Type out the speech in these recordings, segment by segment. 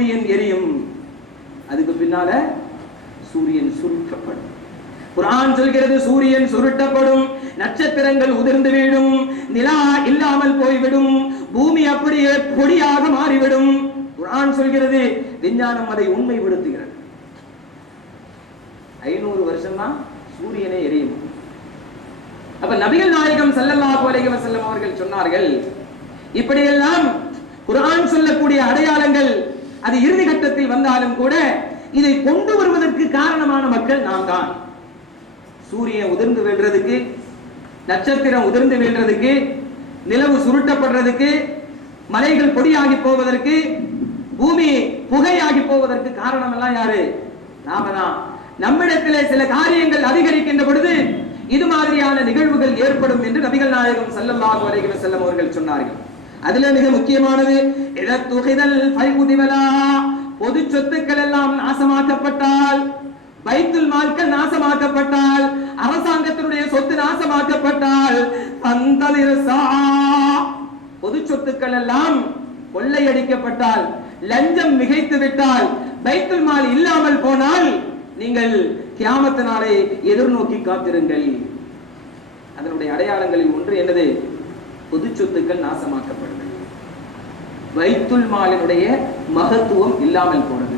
சூரியன் எரியும், அதுக்கு பின்னால சூரியன் சுருட்டப்படும். குர்ஆன் சொல்கிறது சூரியன் சுருட்டப்படும், நட்சத்திரங்கள் உதிர்ந்து விடும், நிலா இல்லாமல் போய்விடும், பூமி அப்படியே பொடியாக மாறிவிடும். குர்ஆன் சொல்கிறது, விஞ்ஞானம் அதை உண்மைப்படுத்துகிறது. 500 வருஷம் தான் சூரியனே எரியும். அப்ப நபிகள் நாயகம் ஸல்லல்லாஹு அலைஹி வஸல்லம் அவர்கள் சொன்னார்கள், இப்படியெல்லாம் குர்ஆன் சொல்லக்கூடிய அடையாளங்கள் அது இறுதி கட்டத்தில் வந்தாலும் கூட இதை கொண்டு வருவதற்கு காரணமான மக்கள் நாம் தான். சூரியன் உதிர்ந்து வீழ்றதுக்கு, நட்சத்திரம் உதிர்ந்து வீழ்றதுக்கு, நிலவு சுருட்டப்படுறதுக்கு, மலைகள் பொடியாகி போவதற்கு, பூமி புகையாகி போவதற்கு காரணம் எல்லாம் யாரு? நாம தான். நம்மிடத்திலே சில காரியங்கள் அதிகரிக்கின்ற பொழுது இது மாதிரியான நிகழ்வுகள் ஏற்படும் என்று நபிகள் நாயகம் ஸல்லல்லாஹு அலைஹி வஸல்லம் அவர்கள் சொன்னார்கள். அதுல மிக முக்கியமானது இதத்துகிதல் ஃபைகுதிவலா, பொது சொத்துக்கள் எல்லாம் நாசமாக்கப்பட்டால், பைத்துல் மால்கள் நாசமாக்கப்பட்டால், அரசாங்கத்தினுடைய சொத்து நாசமாக்கப்பட்டால், பொது சொத்துக்கள் எல்லாம் கொள்ளையடிக்கப்பட்டால், லஞ்சம் மிகைத்து விட்டால், பைத்துல் மால் இல்லாமல் போனால் நீங்கள் கியாமத் நாளை எதிர்நோக்கி காத்திருங்கள். அதனுடைய அடையாளங்களில் ஒன்று என்னது? பொது சொத்துக்கள் நாசமாக்கப்படுது, பைத்துல் மாலினுடைய மகத்துவம் இல்லாமல் போனது.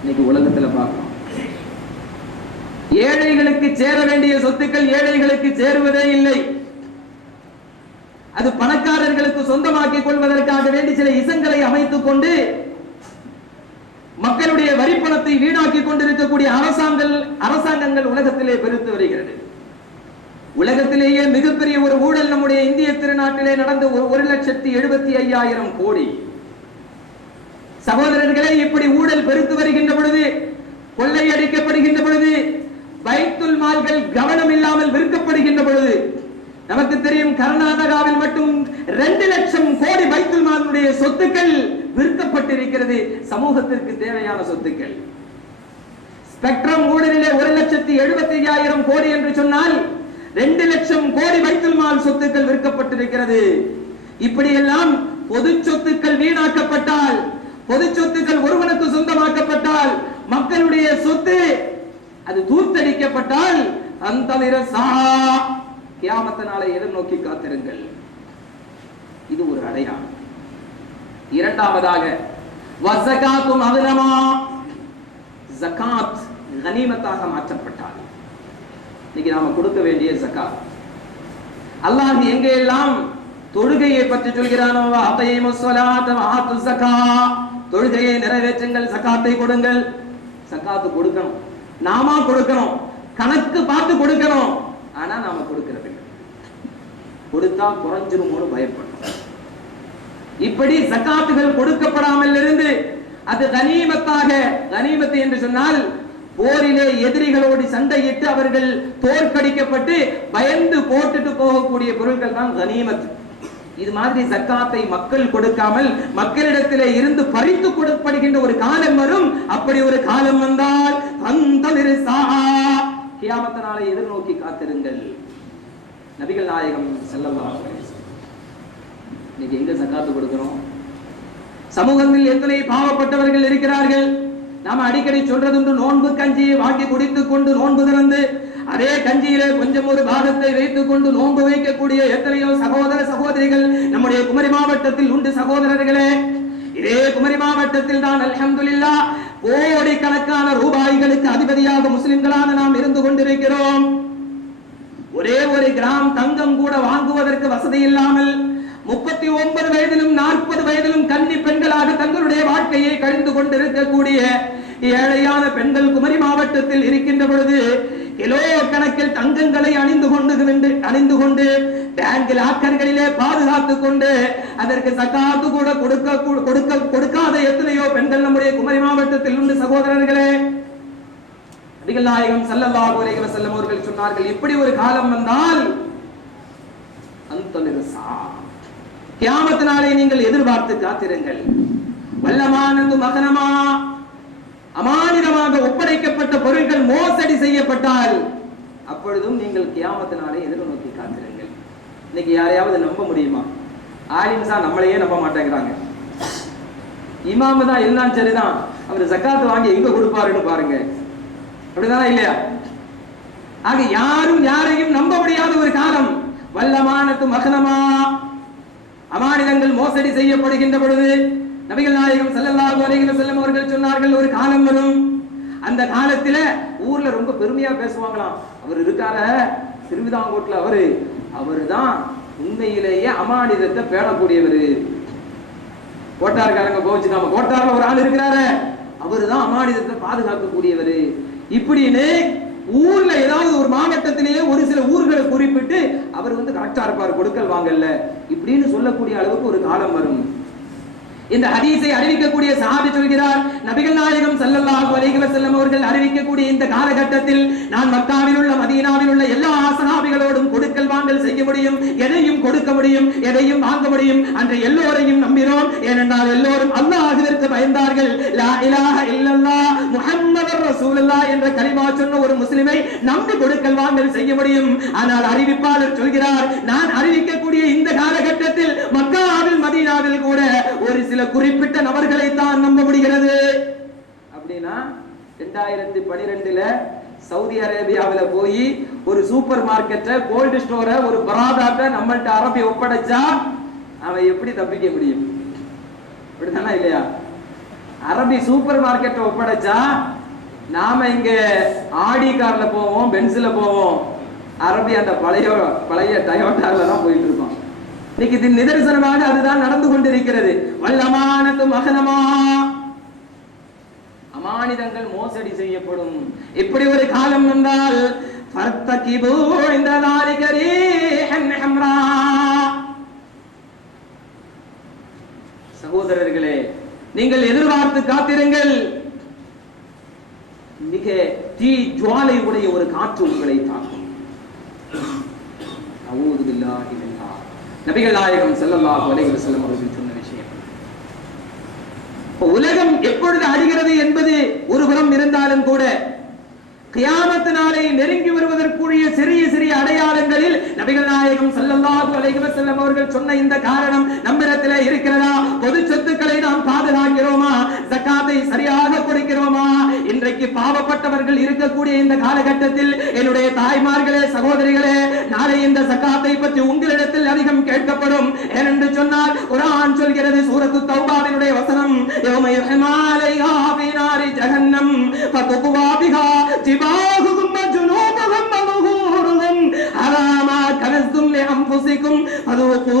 இன்னைக்கு உலகத்துல பார்க்கிறோம், ஏழைகளுக்கு சேர வேண்டிய சொத்துக்கள் ஏழைகளுக்கு சேருவதே இல்லை. அது பணக்காரர்களுக்கு சொந்தமாக்கிக் கொள்வதற்காக வேண்டி சில இசங்களை அமைத்துக் கொண்டு மக்களுடைய வரிப்பணத்தை வீணாக்கி கொண்டிருக்கக்கூடிய அரசாங்கங்கள் உலகத்திலே பெருத்து வருகிறது. உலகத்திலேயே மிகப்பெரிய ஒரு ஊழல் நம்முடைய இந்திய திருநாட்டிலே நடந்த 1,75,000 கோடி. சகோதரர்களே, இப்படி ஊழல் பெருத்து வருகின்ற பொழுது, கொள்ளையடிக்கப்படுகின்ற பொழுது, பைத்துல் மால்கள் கவனம் இல்லாமல் விற்கப்படுகின்ற பொழுது, நமக்கு தெரியும் கர்நாடகாவில் மட்டும் 2 லட்சம் கோடி பைத்துல் மாலுடைய சொத்துக்கள் விற்கப்பட்டிருக்கிறது. சமூகத்திற்கு தேவையான சொத்துக்கள். ஸ்பெக்ட்ரம் ஊழலிலே 1,75,000 கோடி என்று சொன்னால் 2 லட்சம் கோடி பைத்துல் மால் சொத்துக்கள் விற்கப்பட்டிருக்கிறது. இப்படியெல்லாம் பொது சொத்துக்கள் வீணாக்கப்பட்டால், பொது சொத்துக்கள் ஒருவனுக்கு சொந்தமாக்கப்பட்டால், மக்களுடைய சொத்து அது தூர்த்தடிக்கப்பட்டால், அந்த கியாமத் நாளை எதிர்நோக்கி காத்திருங்கள். இது ஒரு அடையாளம். இரண்டாவதாக வஸகாத்து மக்னமா, ஜகாத் கனிமத்தாக மாற்றப்பட்டால், இன்னைக்கு நாம கொடுக்க வேண்டிய ஜகாத். அல்லாஹ் எங்கெல்லாம் தொழுகையை பற்றி சொல்கிறானோ, அகைமுஸ் ஸலாத வ ஆத்துஸ் ஸகா, தொழுகையை நிறைவேற்றுங்கள், ஜகாத்தை கொடுங்கள். ஜகாத் கொடுக்கணும், நாம கொடுக்கணும், கணக்கு பார்த்து கொடுக்கணும். ஆனா நாம கொடுக்கிறது இல்லை. கொடுத்தா குறைஞ்சிருமோன்னு பயப்படணும். இப்படி ஜகாத்துகள் கொடுக்கப்படாமல் இருந்து அது கனிமத்தாக, கனிமத்து என்று சொன்னால் போரிலே எதிரிகளோடு சண்டையிட்டு அவர்கள் தோற்கடிக்கப்பட்டு பயந்து போட்டுட்டு போகக்கூடிய பொருட்கள் தான் கனிமத். இது மாதிரி ஜகாத்தை மக்கள் கொடுக்காமல் மக்களிடத்திலே இருந்து பறித்து கொடுக்கப்படுகின்ற ஒரு காலம் வரும். அப்படி ஒரு காலம் வந்தால் அந்த கியாமத் நாளை எதிர்நோக்கி காத்திருங்கள். நபிகள் நாயகம் ஸல்லல்லாஹு அலைஹி வஸல்லம் இன்னைக்கு எங்க ஜகாத்து கொடுக்கிறோம்? சமூகத்தில் எத்தனை பாவப்பட்டவர்கள் இருக்கிறார்கள். நாம அடிக்கடி சொல்றதுண்டு, நோன்பு கஞ்சியை வாங்கி குடித்துக் கொண்டு நோன்பு திறந்து அதே கஞ்சியிலே கொஞ்சம் ஒரு பாகத்தை வைத்துக் கொண்டு நோன்பு வைக்கக்கூடிய எத்தனையோ சகோதர சகோதரிகள் நம்முடைய குமரி மாவட்டத்தில் உண்டு. சகோதரர்களே, இதே குமரி மாவட்டத்தில் தான் அல்ஹம்துலில்லாஹ் கோடிக்கணக்கான ரூபாய்களுக்கு அதிபதியாக முஸ்லிம்களான நாம் இருந்து கொண்டிருக்கிறோம். ஒரே ஒரு கிராம் தங்கம் கூட வாங்குவதற்கு வசதி இல்லாமல் 39 வயதிலும் 40 வயதிலும் கன்னி பெண்களாக தங்களுடைய வாழ்க்கையை கழிந்து கொண்டிருக்கக்கூடிய ஏழையான பெண்கள் குமரி மாவட்டத்தில் இருக்கின்ற பொழுது கிலோ கணக்கில் தங்கங்களை அணிந்து கொண்டு பேங்க் லாக்கர்களிலே பாதுகாத்துக் கொண்டு அதற்கு ஜகாத்து கூட கொடுக்காத எத்தனையோ பெண்கள் நம்முடைய குமரி மாவட்டத்தில் உண்டு. சகோதரர்களே, நபிகள் நாயகம் ஸல்லல்லாஹு அலைஹி வஸல்லம் அவர்கள் சொன்னார்கள், இப்படி ஒரு காலம் வந்தால் கியாமத் நாளை நீங்கள் எதிர்பார்த்து காத்திருங்கள். வல்லமானது மகனமா, அமானிதமாக ஒப்படைக்கப்பட்ட பொருட்கள் மோசடி செய்யப்பட்டால் அப்பொழுதும் நீங்கள் கியாமத் நாளை எதிர்நோக்கி காத்திருங்கள். இன்னைக்கு யாரையாவது நம்ப முடியுமா? ஆலிம்ஸா நம்மளையே நம்ப மாட்டேங்கிறாங்க. இமாம தான் எல்லாம் சரிதான், அவர் ஜக்காத்து வாங்கி எங்க கொடுப்பாருன்னு பாருங்க. அப்படிதானா இல்லையா? ஆக யாரும் யாரையும் நம்ப முடியாத ஒரு காலம். வல்லமானத்து மகனமா, அமானிதங்கள் மோசடி செய்யப்படுகின்ற பொழுது நபிகள் நாயகம் ஸல்லல்லாஹு அலைஹி வஸல்லம் அவர்கள் சொன்னார்கள், ஒரு காலம் வரும், அந்த காலத்துல ஊர்ல ரொம்ப பெருமையா பேசுவாங்களாம், அவர் இருக்கார திருவிதாங்கோட்ல அவருதான் உண்மையிலேயே அமானிதத்தை பேணக்கூடியவர். கோட்டார்காரங்க கோவிச்சுக்காம, கோட்டார்ல ஒரு ஆள் இருக்கிறாரு, அவருதான் அமானிதத்தை பாதுகாக்கக்கூடியவர். இப்படின்னு ஊர்ல ஏதாவது ஒரு மாவட்டத்திலேயே ஒரு சில ஊர்களை குறிப்பிட்டு அவர் கரெக்டா இருப்பார், கொடுக்கல் வாங்கல்ல இப்படின்னு சொல்லக்கூடிய அளவுக்கு ஒரு காலம் வரும். இந்த ஹதீஸை அறிவிக்கக்கூடிய சஹாபி சொல்கிறார், நபிகள் நாயகம் ஸல்லல்லாஹு அலைஹி வஸல்லம் அவர்கள் அறிவிக்கக்கூடிய இந்த காலகட்டத்தில் நான் மக்காவில் உள்ள மதீனாவில் உள்ள எல்லா சஹாபிகளோடும் கொடுக்கல் வாங்கல் செய்ய முடியும், எதையும் கொடுக்க முடியும், எதையும் வாங்க முடியும். அன்று எல்லோரையும் நம்பினோம். ஏனென்றால் எல்லோரும் அல்லாஹ்விற்கு பயந்தார்கள். லா இலாஹ இல்லல்லாஹ் முஹம்மதுர் ரசூலுல்லாஹ் என்ற கலிமா சொன்ன ஒரு முஸ்லிமை நம்பி கொடுக்கல் வாங்கல் செய்ய முடியும். ஆனால் அறிவிப்பாளர் சொல்கிறார், நான் அறிவிக்கக்கூடிய இந்த காலகட்டத்தில் மக்காவில் மதீனாவில் கூட ஒரு சில குறிப்பிட்ட நபர்களை தான் நம்ப முடிகிறது. அப்படின்னா 2012ல சவுதி அரேபியாவில் போய் ஒரு சூப்பர் மார்க்கெட்டை, கோல்டு ஸ்டோரை, ஒரு பராதாத்தை நம்மள்ட்ட அரபி ஒப்படைச்சா அவன் எப்படி தப்பிக்க முடியும்? அப்படித்தானா இல்லையா? அரபி சூப்பர் மார்க்கெட்டை ஒப்படைச்சா நாம இங்க ஆடி கார்ல போவோம், பென்ஸ்ல போவோம், அரபி அந்த பழைய டயோட்டால தான் போயிட்டு இருக்கோம். இன்னைக்கு இது நிதர்சனமாக அதுதான் நடந்து கொண்டிருக்கிறது. வல்லமானத்து மகனமா, அமானிதங்கள் மோசடி செய்யப்படும். இப்படி ஒரு காலம் வந்தால் ஃபர்தகிபு இந்த தாலிக ரீஹன் ஹம்ரா. சகோதரர்களே, நீங்கள் எதிர்பார்த்து காத்திருங்கள், மிக தீ ஜுவாலை உடைய ஒரு காற்று உங்களை தாக்கும். அஊது பில்லாஹி மின்ஹா. நபிகள் நாயகம் ஸல்லல்லாஹு அலைஹி வஸல்லம் அவர்கள் சொன்ன விஷயம். உலகம் எப்பொழுது அழிகிறது என்பது ஒரு புறம் இருந்தாலும் கூட, கியாமத் நாளை நெருங்கி வருவதற்குரிய சிறிய சிறிய அடையாளங்களில் நபிகள் நாயகம் ஸல்லல்லாஹு அலைஹி வஸல்லம் அவர்கள் சொன்ன இந்த காரணம் நம்மிடத்திலே இருக்கிறதா? பொது சொத்துக்களை நாம் பாதுகாக்கிறோமா? ஜகாத்தை சரியாக கொடுக்கிறோமா? இன்றைக்கு பாவப்பட்டவர்கள் இருக்கக்கூடிய இந்த காலகட்டத்தில் என்னுடைய தாய்மார்களே, சகோதரிகளே, நாளை இந்த ஜகாத்தை பற்றி உங்களிடத்தில் அதிகம் கேட்கப்படும். ஏனென்று சொன்னால் குர்ஆன் சொல்கிறது, சூரத்து தௌபாவினுடைய வசனம், யௌம யுஹ்மா அலைஹா ஃபீ நாரி ஜஹன்னம் ஃபதுக்வா பிஹா ஜிபாஹுகும் வஜுனூபுஹும் வதுஹூருஹும் ஹராமா கனஸ்தும் லிஅன்ஃபுசிகும் ஃபதுகூ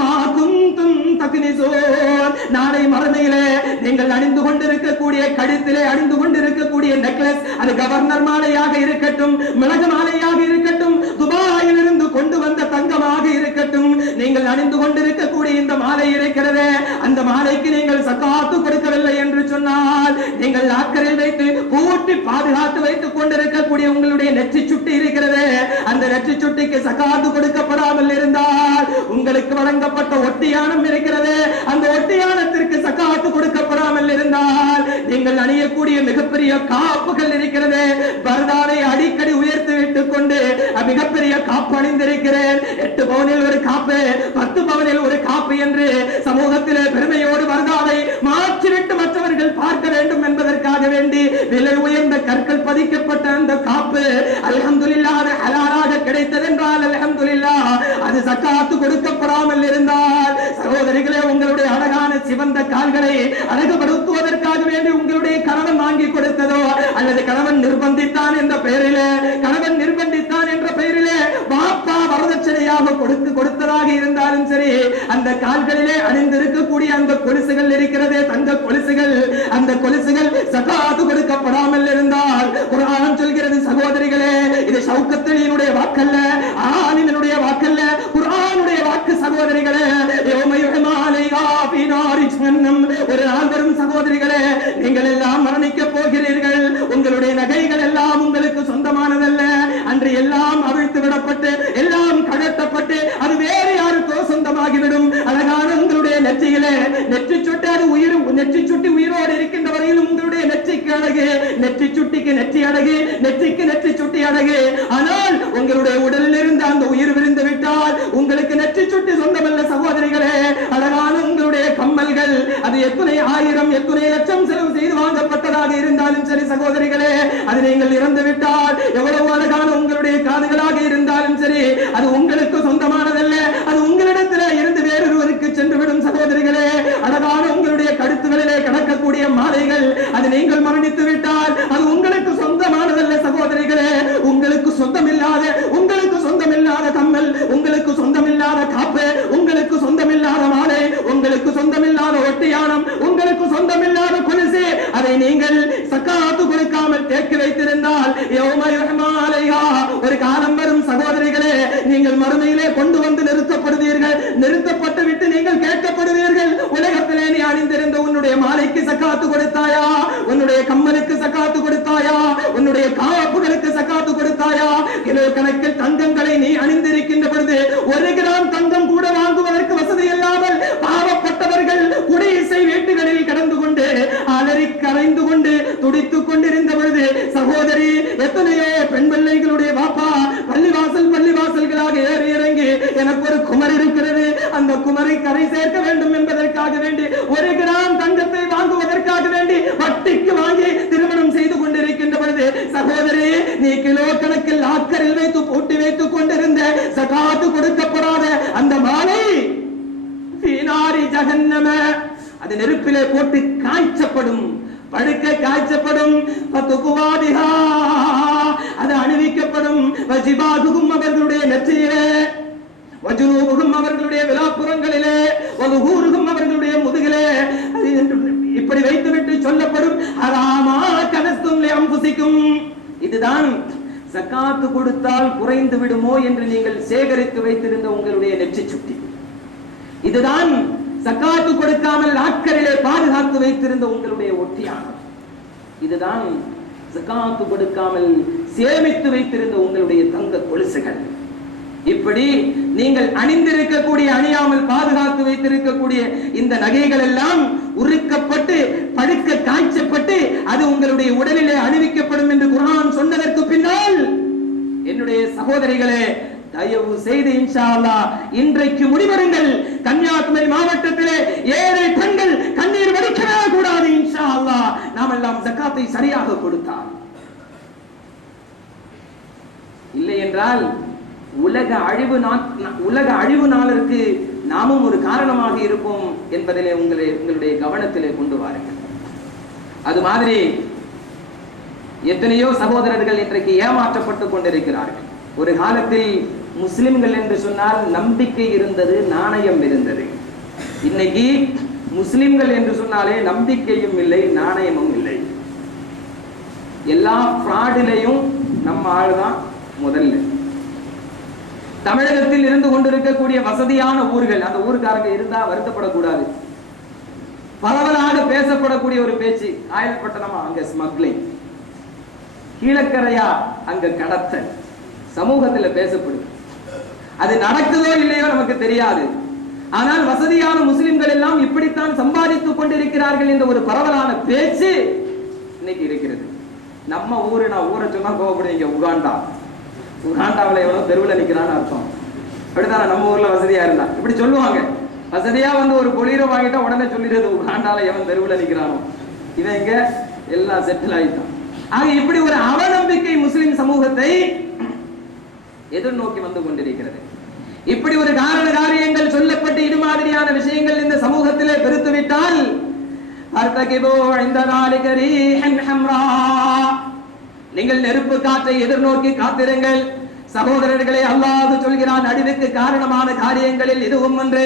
மா குன்தும் தக்னிசூன். நாளை மறுமையிலே நீங்கள் அணிந்து கொண்டிருக்கக்கூடிய, கழுத்திலே அணிந்து கொண்டிருக்கக்கூடிய நெக்லஸ், அது கவர்னர் மாலையாக இருக்கட்டும், மிளகு மாலையாக இருக்கட்டும், துபாயில் இருந்து கொண்டு வந்த தங்கமாக இருக்கட்டும், நீங்கள் அணிந்து கொண்டிருக்கக்கூடிய இந்த மாலை இருக்கிறதே, அந்த மாலைக்கு நீங்கள் சகாத்து கொடுக்கவில்லை என்று சொன்னால், நீங்கள் லாக்கரில் வைத்து பூட்டி பாதுகாத்து வைத்துக் கொண்டிருக்கக்கூடிய உங்களுடைய நெற்றி சுட்டி இருக்கிறது, அந்த நெற்றி சுட்டிக்கு சகாத்து கொடுக்கப்படாமல் இருந்தால், உங்களுக்கு வழங்கப்பட்ட ஒட்டியானம் இருக்கிறது, அந்த ஒட்டியானத்திற்கு சகாத்து கொடுக்கப்படாமல் இருந்தால், நீங்கள் அணியக்கூடிய மிகப்பெரிய காப்புகள் இருக்கிறது, பர்தாவை அடிக்கடி உயர்த்தி விட்டுக் கொண்டு மிகப்பெரிய காப்பு அணிந்திருக்கிறேன், 8 பவுனில் ஒரு காப்பு, 10 பவுனில் ஒரு காப்பு என்று சமூகத்திலே பெருமையோடு பர்தாவை மாற்றிவிட்டு மற்றவர்கள் பார்க்க வேண்டும் என்பதற்காக வேண்டி விலை உயர்ந்த கற்கள் பதிக்கப்பட்ட அந்த காப்பு அல்ஹம்துலில்லாஹ் அது ஹலாலாக கிடைத்தது என்றால் அல்ஹம்துலில்லாஹ், அது சக்காத்து கொடுக்கப்படாமல் இருந்தால், சகோதரிகளே, உங்களுடைய அழகான சிவந்த கால்களை அழகுபடுத்துவதற்காக வேண்டி உங்களுடைய கணவன் வாங்கி கொடுத்ததோ, அல்லது கணவன் நிர்பந்தித்தான் என்ற பெயரிலே, கணவன் நிர்பந்தித்தான் என்ற பெயரிலே பாப்பா வரதட்சணையாக கொடுத்ததாக இருந்தாலும் சரி, அந்த கால்களிலே அணிந்திருக்கக்கூடிய அந்த கொலுசுகள் இருக்கிறதே, தங்க கொலுசுகள், அந்த கொலுசுகள் சகாத்து கொடுக்கப்படாமல் இருந்தால், குர்ஆன் சொல்கிறது, சகோதரிகளே, இது ஷௌகத் அலியினுடைய வாக்கல்ல, ஆலிமினுடைய வாக்கல்ல, குர்ஆனுடைய வாக்கு. சகோதரிகளே, ஒரு நாள் வரும் சகோதரிகளே, நீங்கள் எல்லாம் மரணிக்க போகிறீர்கள், உங்களுடைய நகைகள் எல்லாம் உங்களுக்கு சொந்தமானதல்ல, அன்று எல்லாம் அவிழ்த்து விடப்பட்டு எல்லாம் கடத்தப்பட்டு அது வேறு யாருக்கோ சொந்தமாகிவிடும். அழகான உங்களுடைய நெற்றியிலே நெற்றி சுட்டு, அது நெற்றி சுட்டி உயிரோடு இருக்கின்ற வரையில் உங்களுடைய நெற்றிக்கு அழகு, நெற்றி சுட்டிக்கு நெற்றி அழகு, நெற்றிக்கு நெற்றி சுட்டி அழகு. ஆனால் உங்களுடைய உடலில் இருந்து அந்த உயிர் விரிந்து விட்டால் உங்களுக்கு நெற்றி சுட்டி சொந்தமல்ல. சகோதரிகளே, அழகான உங்களுடைய கம்மல் அமல்கள் அது எத்தனை ஆயிரம் எத்தனை லட்சம் செலவு செய்து வாங்கப்பட்டதாக இருந்தாலும் சரி சகோதரிகளே, அது நீங்கள் இறந்து விட்டால் எவ்வளவு அழகான உங்களுடைய காதுகளாக இருந்தாலும் சரி, அது உங்களுக்கு சொந்தமானதல்ல. அது உங்களிடத்தில் இருந்து வேறொருவருக்கு சென்றுவிடும் சகோதரிகளே. அழகான உங்களுடைய கழுத்துகளிலே கிடக்கக்கூடிய மாலைகள் அது நீங்கள் மரணித்து விட்டால் அது உங்களுக்கு சொந்தமானதல்ல சகோதரிகளே. உங்களுக்கு சொந்தமில்லாத கம்மல், உங்களுக்கு சொந்தமில்லாத காப்பு, உங்களுக்கு சொந்தமில்லாத மாலை, உங்களுக்கு சொந்தமில்லாத ஒட்டியானம், உங்களுக்கு சொந்தமில்லாத கொலுசு, அதை நீங்கள் சக்காத்து கொடுக்காமல் தேக்கி வைத்திருந்தால் ஒரு காலம் வரும் சகோதரிகளே, நீங்கள் மறுமையிலே கொண்டு வந்து நிறுத்தப்படுவீர்கள். நிறுத்தப்பட்டு விட்டு நீங்கள் கேட்கப்படுவீர்கள், உலகத்திலே நீ அணிந்திருந்த உன்னுடைய மாலைக்கு சக்காத்து கொடுத்தாயா? உன்னுடைய கம்மலுக்கு சக்காத்து கொடுத்தாயா? உன்னுடைய காப்புகளுக்கு சக்காத்து கொடுத்தாயா? கிலோ கணக்கில் தங்கங்களை நீ அணிந்திருக்கின்ற பொழுது 1 கிராம் தங்கம் கூட வாங்குவதற்கு வசதி இல்லாமல் பாவப்பட்டவர்கள் குடியிசை வீட்டுகளில் கடந்து கொண்டு அலறி கரைந்து கொண்டு துடித்துக் கொண்டிருந்த பொழுது சகோதரி, எத்தனையோ பெண் பிள்ளைகளுடைய பாப்பா பள்ளிவாசல்களாக ஏறி இறங்கி எனக்கு ஒரு குமர் இருக்கிறது, அந்த குமரை கரை சேர்க்க வேண்டும் என்பதற்காக வேண்டி 1 கிராம் தங்கத்தை வாங்குவதற்காக வேண்டி வட்டிக்கு வாங்கி திருமணம் செய்து கொண்டிருக்கின்ற பொழுது சகோதரி, நீ கிலோ கணக்கில் லாக்கரில் வைத்து பூட்டி வைத்துக் கொண்டிருந்த சகாத்து கொடுக்கப்படாத அந்த மாலை ஜஹன்னம, அது நெருப்பிலே போட்டு காய்ச்சப்படும், படுக்க காய்ச்சப்படும், அது அணிவிக்கப்படும். வஜிபாதுகும் அவர்களுடைய நெற்றியிலே, வஜுனூபுகும் அவர்களுடைய விலாப்புறங்களிலே, வதுஹூருகும் அவர்களுடைய முதுகிலே, இப்படி வைத்துவிட்டு சொல்லப்படும் ஹராமா கனஸ்தும் லிஅன்ஃபுசிக்கும். இதுதான் சகாத்து கொடுத்தால் குறைந்து விடுமோ என்று நீங்கள் சேகரித்து வைத்திருந்த உங்களுடைய நெற்றி சுட்டி. இதுதான் சகாத்து கொடுக்காமல் லாக்கரிலே பாதுகாத்து வைத்திருந்த உங்களுடைய ஒட்டியானம். இதுதான் சகாத்து கொடுக்காமல் சேமித்து வைத்திருந்த உங்களுடைய தங்க கொலுசுகள். இப்படி நீங்கள் அணிந்திருக்கக்கூடிய, அணியாமல் பாதுகாத்து வைத்திருக்கக்கூடிய இந்த நகைகள் எல்லாம் உருக்கப்பட்டு படுக்க காய்ச்சப்பட்டு அது உங்களுடைய உடலிலே அணிவிக்கப்படும் என்று குர்ஆன் சொன்னதற்கு பின்னால் என்னுடைய சகோதரிகளே, தயவு செய்து இன்ஷா அல்லாஹ் இன்றைக்கு முடிவருங்கள். கன்னியாகுமரி மாவட்டத்திலே 7 பெண்கள் கண்ணீர் வடிக்கவே கூடாது இன்ஷா அல்லாஹ். நாம் எல்லாம் ஜகாத்தை சரியாக கொடுத்தால், இல்லை என்றால் உலக அழிவு நாளிற்கு நாமும் ஒரு காரணமாக இருப்போம் என்பதிலே உங்களுடைய கவனத்திலே கொண்டு வாருங்கள். அது மாதிரி எத்தனையோ சகோதரர்கள் இன்றைக்கு ஏமாற்றப்பட்டுக் கொண்டிருக்கிறார்கள். ஒரு காலத்தில் முஸ்லிம்கள் என்று சொன்னால் நம்பிக்கை இருந்தது, நாணயம் இருந்தது. இன்னைக்கு முஸ்லிம்கள் என்று சொன்னாலே நம்பிக்கையும் இல்லை, நாணயமும் இல்லை. எல்லா ஃப்ராடிலையும் நம்ம ஆளுதான் முதல்ல. தமிழகத்தில் இருந்து கொண்டிருக்கக்கூடிய வசதியான ஊர்கள், அந்த ஊருக்காரங்க இருந்தா வருத்தப்படக்கூடாது. பரவலாக பேசப்படக்கூடிய ஒரு பேச்சு, காயல்பட்டணமா அங்க ஸ்மக்லிங், கீழக்கரையா அங்க கடத்தல், சமூகத்தில் பேசப்படுது. அது நடக்குதோ இல்லையோ நமக்கு தெரியாது. ஆனால் வசதியான முஸ்லிம்கள் எல்லாம் இப்படித்தான் சம்பாதித்துக் கொண்டிருக்கிறார்கள் என்ற ஒரு பரவலான பேச்சு இன்னைக்கு இருக்கிறது. நம்ம ஊரு, நான் ஊரை சொன்னா கோவப்படுவீங்க, உகாண்டாவில் எவ்வளவு தெருவில் நிற்கிறான்னு அர்த்தம். அப்படித்தானே நம்ம ஊர்ல வசதியா இருந்தா இப்படி சொல்லுவாங்க. வசதியா வந்து ஒரு பொலிரோ வாங்கிட்டா உடனே சொல்லிடுறது உகாண்டால எவன் தெருவில் நிற்கிறானோ, இவன் இங்க எல்லாம் செட்டில் ஆயிட்டான். ஆக இப்படி ஒரு அவநம்பிக்கை முஸ்லிம் சமூகத்தை எதிர்நோக்கி வந்து கொண்டிருக்கிறது. இப்படி ஒரு காரியங்கள் சொல்லப்பட்டு இது மாதிரியான விஷயங்கள் இந்த சமூகத்திலே பெருத்துவிட்டால் நீங்கள் நெருப்பு காற்றை எதிர்நோக்கி காத்திருங்கள். சகோதரர்களே, அல்லாஹ் சொல்கிறான், அழிவுக்கு காரணமான காரியங்களில் இதுவும் ஒன்று.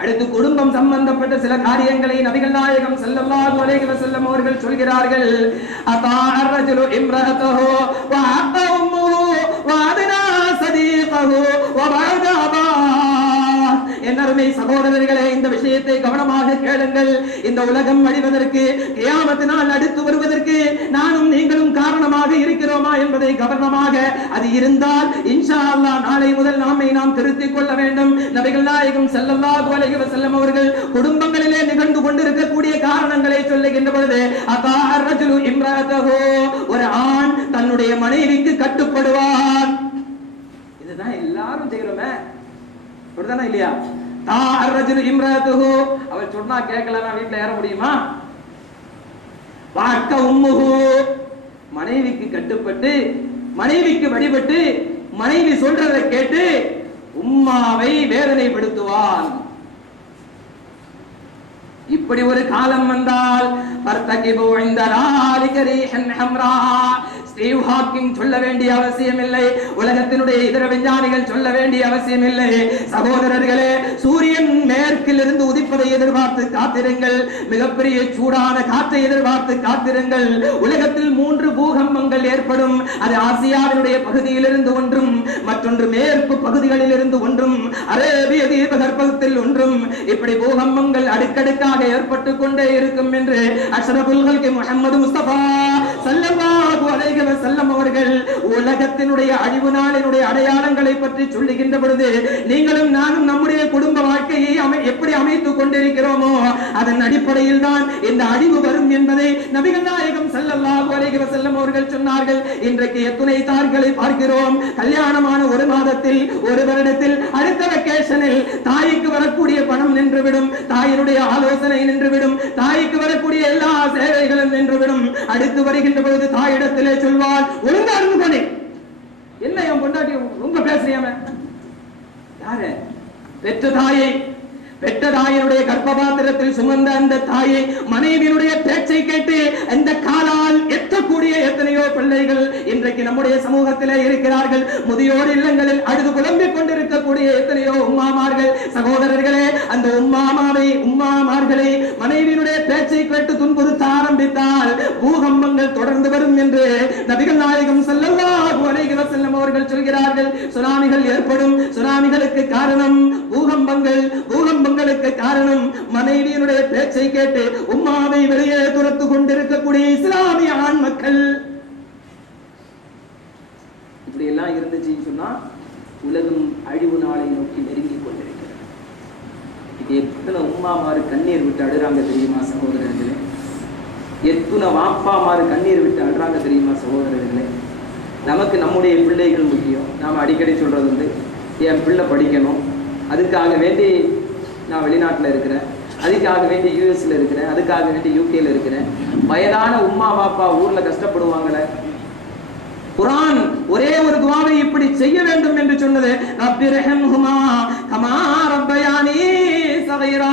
அடுத்து குடும்பம் சம்பந்தப்பட்ட சில காரியங்களை நபிகள் நாயகம் ஸல்லல்லாஹு அலைஹி வஸல்லம் அவர்கள் சொல்கிறார்கள். அதாஅ ரஜுலு இம்ரஅத்தஹு வ அத்த உம்முஹு வ அதனா சதீகஹு வ பஅதா. என்னருமை சகோதரர்களே, இந்த விஷயத்தை கவனமாக கேளுங்கள். இந்த உலகம் அழிவதற்கு, கியாமத் நாள் அடுத்து வருவதற்கு நானும் நீங்களும் காரணமாக இருக்கிறோமா என்பதை கவனமாக, அது இருந்தால் இன்ஷா அல்லாஹ் நாளை முதல் நாம் திருத்திக் கொள்ள வேண்டும். நபிகள் நாயகம் ஸல்லல்லாஹு அலைஹி வஸல்லம் அவர்கள் குடும்பங்களிலே நிகழ்ந்து கொண்டிருக்கக்கூடிய காரணங்களை சொல்லுகின்ற பொழுது, அதாஅ ரஜுலு இம்ரஅத்தஹு, ஒரு ஆண் தன்னுடைய மனைவிக்கு கட்டுப்படுவான். இதுதான் எல்லாரும் செய்கிறோமே, அப்படிதானே இல்லையா? அவர் சொன்னா கேட்கலன்னா வீட்டுல ஏற முடியுமா? வாக்க உம்முஹு, மனைவிக்கு கட்டுப்பட்டு மனைவிக்கு வழிபட்டு மனைவி சொல்றதை கேட்டு உம்மாவை வேதனைப்படுத்துவான். இப்படி ஒரு காலம் வந்தால் ஸ்டீவ் ஹாக்கிங் சொல்ல வேண்டிய அவசியம் இல்லை, உலகத்தினுடைய இதர விஞ்ஞானிகள் சொல்ல வேண்டிய அவசியம் இல்லை. சகோதரர்களே, சூரியன் மேற்கில் இருந்து உதிப்பதை எதிர்பார்த்து காத்திருங்கள், மிகப்பெரிய சூடான காற்றை எதிர்பார்த்து காத்திருங்கள். உலகத்தில் 3 பூகம்பங்கள் ஏற்படும். அது ஆசியாவினுடைய பகுதியிலிருந்து ஒன்றும், மற்றொன்று மேற்கு பகுதிகளில் இருந்து ஒன்றும், அரேபிய தீபகற்பத்தில் ஒன்றும். இப்படி பூகம்பங்கள் அடுக்கடுக்காக ஏற்பட்டுக் கொண்டே இருக்கும் என்று அஷ்ரஃபுல் கல்கி முஹம்மது முஸ்தபா ஸல்லல்லாஹு அலைஹி வஸல்லம் அவர்கள் உலகத்தினுடைய அழிவு நாளினுடைய அடையாளங்களை பற்றி சொல்லுகின்ற பொழுது, நீங்களும் நானும் நம்முடைய குடும்ப வாழ்க்கையை எப்படி அமைத்துக் கொண்டிருக்கிறோமோ அதன் அடிப்படையில் தான் இந்த அழிவு வரும் என்பதை நபிகள் நாயகம் ஸல்லல்லாஹு அலைஹி வஸல்லம் அவர்கள் சொன்னார்கள். இன்றைக்கு எத்தனை தாய்களை பார்க்கிறோம், கல்யாணமான 1 மாதத்தில் 1 வருடத்தில் அடுத்த வெக்கேஷனில் தாய்க்கு வரக்கூடிய பணம் நின்றுவிடும், தாயினுடைய ஆலோசனை நின்றுவிடும், தாய்க்கு வரக்கூடிய எல்லா சேவைகளும் நின்றுவிடும். அடுத்து வருகின்ற பொழுது தாயிடத்திலே சொல்வாள், ஒழுங்கா இருந்து போனே, என்ன என் பொண்டாட்டி ரொம்ப பேசுறியாம? யாரு? பெற்ற தாயினுடைய கர்ப்பபாத்திரத்தில் சுமந்த அந்த தாயை மனைவியினுடைய பேச்சை கேட்டு அந்த காலால் எத்தக்கூடிய எத்தனையோ பிள்ளைகள் இன்றைக்கு நம்முடைய சமூகத்திலே இருக்கிறார்கள். முதியோர் இல்லங்களில் அழுது புலம்பிக் கொண்டிருக்கக்கூடிய எத்தனையோ உம்மாமார்கள். சகோதரர்களே, அந்த உம்மாமார்களை மனைவியினுடைய பேச்சை கேட்டு துன்புறுத்த ஆரம்பித்தால் பூகம்பங்கள் தொடர்ந்து வரும் என்று நபிகள் நாயகம் ஸல்லல்லாஹு அலைஹி வஸல்லம் அவர்கள் சொல்கிறார்கள். சுனாமிகள் ஏற்படும். சுனாமிகளுக்கு காரணம் பூகம்பங்களுக்கு காரணம் மனைவியினுடைய பேச்சை கேட்டு உம்மாவை வெளியே துரத்து கொண்டிருக்கக்கூடிய இஸ்லாமிய ஆண் மக்கள். இப்படி எல்லாம் இருந்துச்சு சொன்னா உலகம் அழிவு நாளை நோக்கி நெருங்கிக் கொண்டிருக்கிறது. இது எத்தனை உம்மாமாறு கண்ணீர் விட்டு அழுறாங்க தெரியுமா சகோதரர்களே? எத்தனை வாப்பாமாறு கண்ணீர் விட்டு அழுறாங்க தெரியுமா சகோதரர்களே? நமக்கு நம்முடைய பிள்ளைகள் முக்கியம். நாம் அடிக்கடி சொல்றது வந்து, என் பிள்ளை படிக்கணும், அதுக்காக வேண்டி நான் வெளிநாட்டில் இருக்கிறேன், அதுக்காக வேண்டி யூஎஸ்ல இருக்கிறேன், அதுக்காக வேண்டி யூகேல இருக்கிறேன். வயதான உம்மா பாப்பா ஊர்ல கஷ்டப்படுவாங்களே. குர்ஆன் ஒரே ஒரு துஆவை இப்படி செய்ய வேண்டும் என்று சொன்னது. ரப்பி ரஹம்ஹுமா கமா ரப்பயானி ஸகீரா.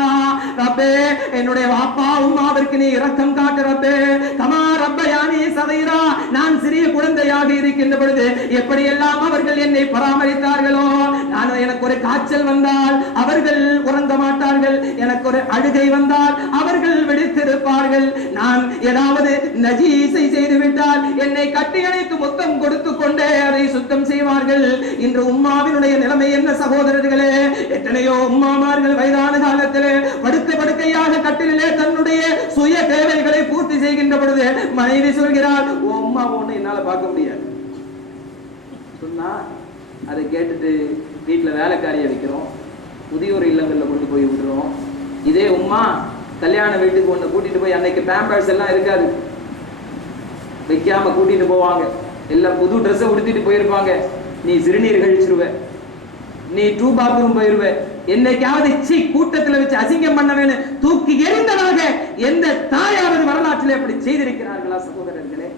ரப்பே, என்னுடைய வாப்பா உம்மாவிற்கு நீ இரக்கம் காட்டு ரப்பே. கமா ரப்பயானி ஸகீரா, நான் சிறிய குழந்தையாக இருக்கின்ற பொழுது எப்படி எல்லாம் அவர்கள் என்னை பராமரித்தார்களோ, எனக்கு ஒரு காய்ச்சல் வந்தால் அவர்கள் உறங்க மாட்டார்கள், எனக்கு ஒரு அழுகை வந்தால் அவர்கள் விழித்திருப்பார்கள், நான் ஏதாவது நஜீஸை செய்துவிட்டால் என்னை கட்டி அணைத்து முத்தம் கொடுத்து கொண்டே அதை சுத்தம் செய்வார்கள். இன்று உம்மாவினுடைய நிலைமை என்ன சகோதரர்களே? எத்தனையோ உம்மாமார்கள் வயதான காலத்திலே படுக்கையாக கட்டிலே தன்னுடைய சுய தேவைகளை பூர்த்தி செய்கின்ற பொழுது மனைவி சொல்கிறார், உம்மா ஒண்ணு என்னால பார்க்க முடியாது சொன்னா, அதை கேட்டுட்டு வீட்டுல வேலைக்காரியை வைக்கிறோம், முதியோர் இல்லங்கள்ல கொண்டு போய் விடுறோம். இதே உம்மா கல்யாண வீட்டுக்கு ஒண்ணு கூட்டிட்டு போய், அன்னைக்கு பேம்பர்ஸ் எல்லாம் இருக்காது, வைக்காம கூட்டிட்டு போவாங்க, எல்லாம் புது ட்ரெஸ்ஸை உடுத்திட்டு போயிருப்பாங்க. நீ சிறுநீர் கழிச்சிருவ, நீ 2 பாத்ரூம் போயிருவ, என்னைக்காவது கூட்டத்தில் வச்சு அசிங்கம் பண்ண வேணும் தூக்கி எறிந்ததாக எந்த தாயாவது வரலாற்றிலே அப்படி செய்திருக்கிறார்களா சகோதரர்களே?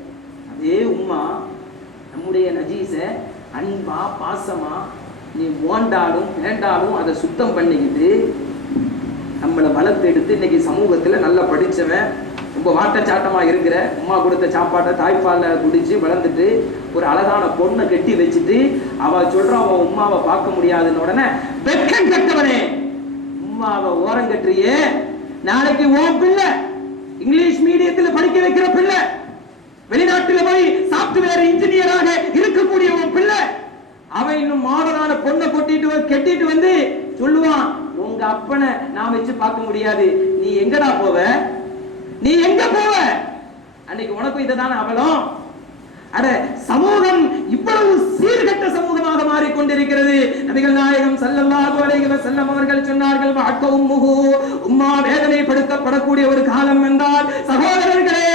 அதே உம்மா நம்முடைய நஜீஸ அன்பா பாசமா நீ ஓண்டாலும் வேண்டாலும் அதை சுத்தம் பண்ணிக்கிட்டு நம்மளை வளர்த்து எடுத்து இன்னைக்கு சமூகத்துல நல்லா படிச்சவன், ரொம்ப வாட்டச்சாட்டமா இருக்கிற, உம்மா கொடுத்த சாப்பாட்டை தாய்ப்பால குடிச்சு வளர்ந்துட்டு ஒரு அழகான பொண்ணை கட்டி வச்சுட்டு அவ சொல்ற அவன் உம்மாவை பார்க்க முடியாதுன்னு உடனே வெட்கம் கட்டவனே, உம்மாவை ஓரங்கட்டுறியே, நாளைக்கு உன் பிள்ளை இங்கிலீஷ் மீடியத்தில் படிக்க வைக்கிற பிள்ளை, வெளிநாட்டில் போய் சாப்ட்வேர் இன்ஜினியராக இருக்கக்கூடிய உன் பிள்ளை, அவன் இன்னும் மாடலான பொண்ணை கட்டிட்டு வந்து சொல்லுவான், உங்க அப்பனை நான் வச்சு பார்க்க முடியாது, நீ எங்கடா போவ, நீ எங்க போவ? அன்னைக்கு உனக்கும் இதுதான அவலம். அட, சமூகம் இவ்வளவு சீர்கட்ட சமூகமாக மாறிக்கொண்டிருக்கிறது. நபிகள் நாயகம் ஸல்லல்லாஹு அலைஹி வஸல்லம் அவர்கள் சொன்னார்கள், உம்மா வேதனைப்படுத்தப்படக்கூடிய ஒரு காலம் என்றால் சகோதரர்களே,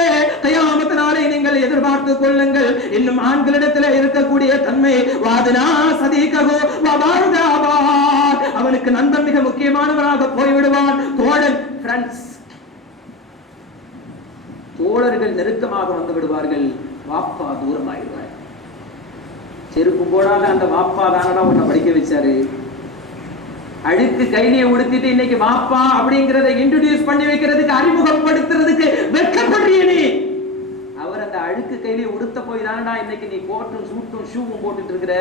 கியாமத் நாளை நீங்கள் எதிர்பார்த்து வைத்துக் கொள்ளுங்கள். இன்னும் ஆண்களிடத்தில் இருக்கக்கூடிய தன்மை வாதனா சதீகஹு வபார்தாபா, அவனுக்கு நண்பன் மிக முக்கியமானவராக போய்விடுவான். தோழன், ஃப்ரெண்ட்ஸ், தோழர்கள் நெருக்கமாக வந்து விடுவார்கள். வாப்பா தூரமாயிடுவார். செருப்பு போடாத அந்த வாப்பா தானடா உன்னை படிக்க வச்சாரு. அழுக்கு கைலியை உடுத்திட்டு இன்னைக்கு வாப்பா அப்படிங்கறத இன்ட்ரோடியூஸ் பண்ணி வைக்கிறதுக்கு, அறிமுகப்படுத்துறதுக்கு வெட்கப்படுறிய நீ. அவர் அந்த அழுக்கு கைலியை உடுத்த போய் தானடா இன்னைக்கு நீ கோட்டும் சூட்டும் ஷூவும் போட்டுட்டு இருக்கிற.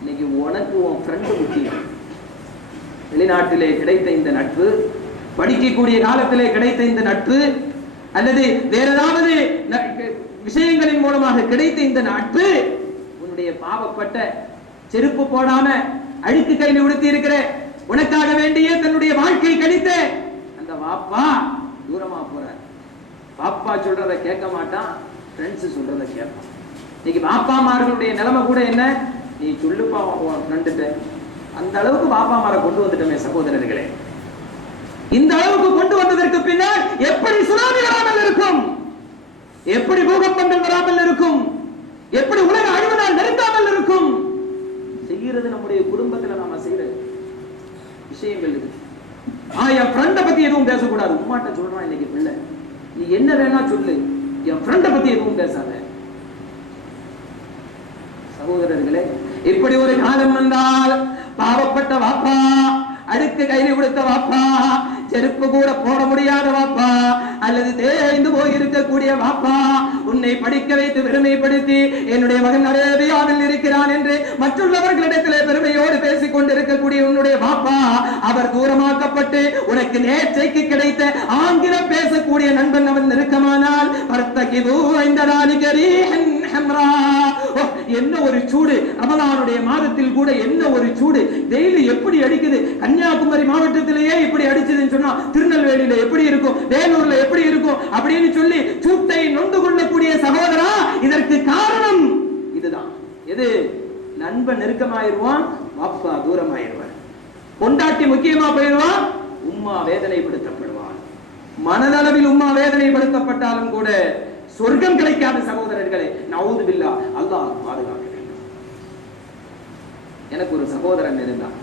இன்னைக்கு உனக்கு உன் ஃப்ரெண்டு முக்கியம். வெளிநாட்டிலே கிடைத்த இந்த நட்பு, படிக்கக்கூடிய காலத்திலே கிடைத்த இந்த நட்பு, அல்லது வேற ஏதாவது விஷயங்களின் மூலமாக கிடைத்த இந்த நட்பு, உன்னுடைய பாவப்பட்ட செருப்பு போடாம அழுக்கு கையில் உடுத்தி இருக்கிற, உனக்காக வேண்டிய தன்னுடைய வாழ்க்கை கழித்த அந்த வாப்பா தூரமா போறார். பாப்பா சொல்றத கேட்க மாட்டான், ஃப்ரெண்ட்ஸ் சொல்றத கேட்பான். இன்னைக்கு பாப்பாமார்களுடைய நிலைமை கூட என்ன, நீ சொல்லுப்பா ஃப்ரெண்டுட்ட. அந்த அளவுக்கு பாப்பாமாரை கொண்டு வந்துட்டோமே சகோதரர்களே. இந்த அளவுக்கு கொண்டு வந்ததற்கு பின்னர் எப்படி சுனாமி வராமல் இருக்கும், எப்படி பூகம்பங்கள் வராமல் இருக்கும், எப்படி உலக அழிவுனால் நெருங்காமல் இருக்கும். செய்கிறது நம்முடைய குடும்பத்துல நாம செய்யற விஷயங்கள் இது. என் ஃப்ரெண்ட பத்தி எதுவும் பேசக்கூடாது. உம்மாட்ட சொல்றான் இன்னைக்கு பிள்ளை, நீ என்ன வேணா சொல்லு, என் ஃப்ரெண்ட பத்தி எதுவும் பேசாத. சகோதரர்களே, இப்படி ஒரு காலம் வந்தால் பாவப்பட்ட வாப்பா, அடுக்கு கையில் கொடுத்த வாப்பா, செருப்பு கூட போட முடியாத வாப்பா, அல்லது தேய்ந்து போய் இருக்கக்கூடிய வாப்பா, உன்னை படிக்க வைத்து பெருமைப்படுத்தி என்னுடைய மகன் அரேபியாவில் இருக்கிறான் என்று மற்றவர்களிடத்திலே பெருமையோடு பேசிக் கொண்டிருக்கக்கூடிய உன்னுடைய வாப்பா, அவர் தூரமாக்கப்பட்டு உனக்கு நேற்றைக்கு கிடைத்த ஆங்கிலம் பேசக்கூடிய நண்பன் அவன் நெருக்கமானால், என்ன ஒரு சூடு! ரமலானுடைய மாதத்தில் கூட என்ன ஒரு சூடு! வெயில் எப்படி அடிக்குது! கன்னியாகுமரி மாவட்டத்திலேயே இப்படி அடிச்சதுன்னு சொன்னா திருநெல்வேலியில எப்படி இருக்கும், வேலூர்ல எப்படி இருக்கும் அப்படின்னு சொல்லி சூட்டை நொந்து கொள்ளக்கூடிய சகோதரா, இதற்கு காரணம் இதுதான். எது? நண்பன் நெருக்கமாயிருவான், வாப்பா தூரமாயிருவான். பொண்டாட்டி முக்கியமா போயிடுவான், உம்மா வேதனைப்படுத்தப்படுவான். மனதளவில் உம்மா வேதனைப்படுத்தப்பட்டாலும் கூட சொர்க்கம் கிடைக்காத சகோதரர்களே, நவுது பில்லா, அல்லாஹ் பாதுகாக்க வேண்டும். எனக்கு ஒரு சகோதரன் இருந்தான்.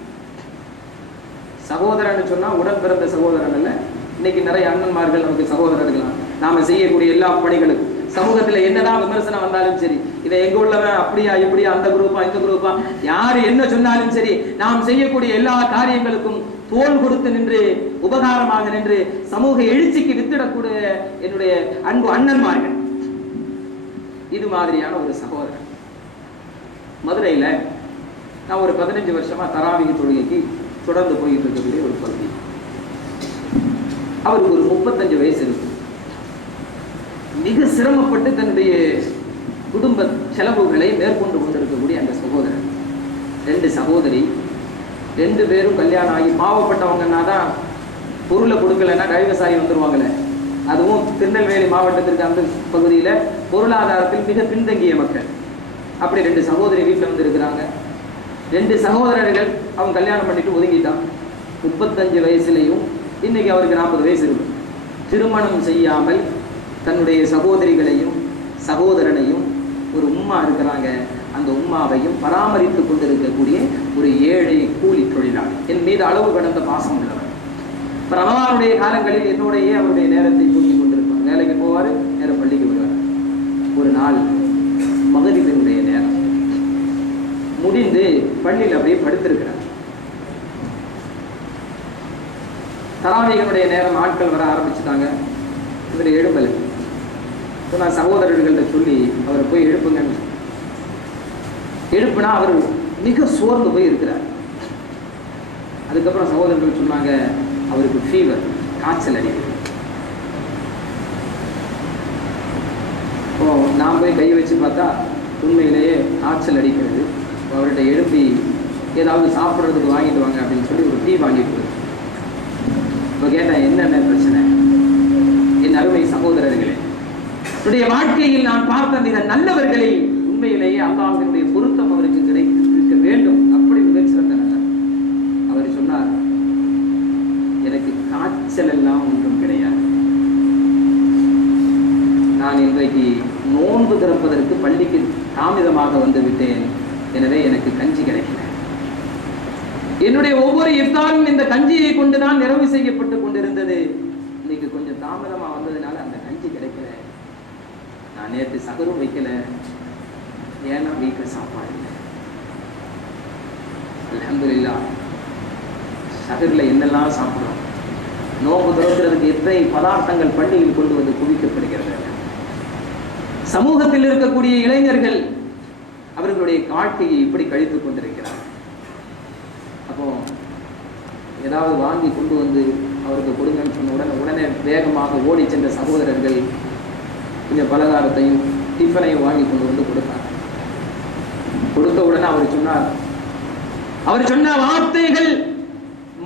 சகோதரன் சொன்னா உடன் பிறந்த சகோதரன் அல்ல. இன்னைக்கு நிறைய அண்ணன்மார்கள் நமக்கு சகோதரர்கள். நாம செய்யக்கூடிய எல்லா பணிகளுக்கும் சமூகத்துல என்னதான் விமர்சனம் வந்தாலும் சரி, இதை எங்க உள்ளவன் அப்படியா இப்படியா, அந்த குரூப்பா இந்த குரூப்பா, யாரு என்ன சொன்னாலும் சரி, நாம் செய்யக்கூடிய எல்லா காரியங்களுக்கும் தோள் கொடுத்து நின்று, உபகாரமாக நின்று, சமூக எழுச்சிக்கு வித்திடக்கூடிய என்னுடைய அன்பு அண்ணன்மார்கள். இது மாதிரியான ஒரு சகோதரன். மதுரையில நான் ஒரு 15 வருஷமா தராவிக தொழுகைக்கு தொடர்ந்து போயிட்டு இருக்கக்கூடிய ஒரு பகுதி. அவருக்கு ஒரு 35 வயசு இருக்கு. மிக சிரமப்பட்டு தன்னுடைய குடும்ப செலவுகளை மேற்கொண்டு கொண்டிருக்கக்கூடிய அந்த சகோதரன். 2 சகோதரி, 2 பேரும் கல்யாணம் ஆகி பாவப்பட்டவங்கன்னா தான் பொருளை கொடுக்கலன்னா டைவர்ஸ் ஆகி வந்துருவாங்களே. அதுவும் திருநெல்வேலி மாவட்டத்திற்கு அந்த பகுதியில பொருளாதாரத்தில் மிக பின்தங்கிய மக்கள். அப்படி 2 சகோதரி வீட்டில் வந்து இருக்கிறாங்க. 2 சகோதரர்கள் அவங்க கல்யாணம் பண்ணிட்டு ஒதுங்கிட்டான். 35 வயசுலையும் இன்னைக்கு அவருக்கு 40 வயசு இருக்கும். திருமணம் செய்யாமல் தன்னுடைய சகோதரிகளையும் சகோதரனையும் ஒரு உம்மா இருக்கிறாங்க, அந்த உம்மாவையும் பராமரித்துக் கொண்டிருக்கக்கூடிய ஒரு ஏழை கூலி தொழிலாளி. என் மீது அளவு கடந்த பாசம் உள்ளவர். ரமலானுடைய காலங்களில் என்னுடைய அவருடைய நேரத்தை தூக்கிக் கொண்டிருப்பார். வேலைக்கு போவார், நேரம் பள்ளிக்கு வருவார். ஒரு நாள் மகரிபினுடைய நேரம் முடிந்து பள்ளியில் அப்படியே படுத்திருக்கிறார். தராவிகளுடைய நேரம் ஆட்கள் வர ஆரம்பிச்சுட்டாங்க. இவர் எழுப்பலை. நான் சகோதரர்கள்ட்ட சொல்லி அவரை போய் எழுப்புங்கன்னு எழுப்புனா அவர் மிக சோர்ந்து போய் இருக்கிறார். அதுக்கப்புறம் சகோதரர்கள் சொன்னாங்க, அவருக்கு ஃபீவர், காய்ச்சல் அடிக்குது. நான் போய் கை வச்சு பார்த்தா உண்மையிலேயே காய்ச்சல் அடிக்கிறது. அவர்கிட்ட எழுப்பி ஏதாவது சாப்பிட்றதுக்கு வாங்கிட்டு வாங்க அப்படின்னு சொல்லி ஒரு டீ வாங்கிட்டு இப்போ கேட்டேன், என்னென்ன பிரச்சனை? என் அருமை சகோதரர்களே, என்னுடைய வாழ்க்கையில் நான் பார்த்த மிக நல்லவர்களை உண்மையிலேயே அல்லாஹ்வினுடைய பொருத்தம் அவருக்கு கிடைக்க வேண்டும். அப்படி மிகச்சிறந்த நல்லவர். அவர் சொன்னார், எனக்கு காய்ச்சல் எல்லாம் ஒன்றும் கிடையாது. நான் இன்றைக்கு நோன்பு திறப்பதற்கு பள்ளிக்கு தாமதமாக வந்து விட்டேன், எனவே எனக்கு கஞ்சி கிடைக்கல. என்னுடைய ஒவ்வொரு இஃப்தாரும் இந்த கஞ்சியை கொண்டுதான் நிறைவு செய்யப்பட்டு கொண்டிருந்தது. இன்னைக்கு கொஞ்சம் தாமதமா வந்ததுனால அந்த கஞ்சி கிடைக்கல. நான் நேற்று சகரும் வைக்கல, ஏன்னா வீட்டில் சாப்பாடு இல்லை. அல்ஹம்துலில்லாஹ், சகர்ல என்னெல்லாம் சாப்பிடுறோம். நோம்பு திறக்கிறதுக்கு எத்தனை பதார்த்தங்கள் பண்டிகையில் கொண்டு வந்து குவிக்கப்படுகிறது. சமூகத்தில் இருக்கக்கூடிய இளைஞர்கள் அவர்களுடைய வாழ்க்கையை இப்படி கழித்துக் கொண்டிருக்கிறார். அப்போ ஏதாவது வாங்கி கொண்டு வந்து அவருக்கு கொடுங்கன்னு சொன்ன உடனே வேகமாக ஓடி சென்ற சகோதரர்கள் கொஞ்சம் பலகாரத்தையும் டிஃபனையும் வாங்கி கொண்டு வந்து கொடுத்தார். கொடுத்த உடனே அவர் சொன்ன வார்த்தைகள்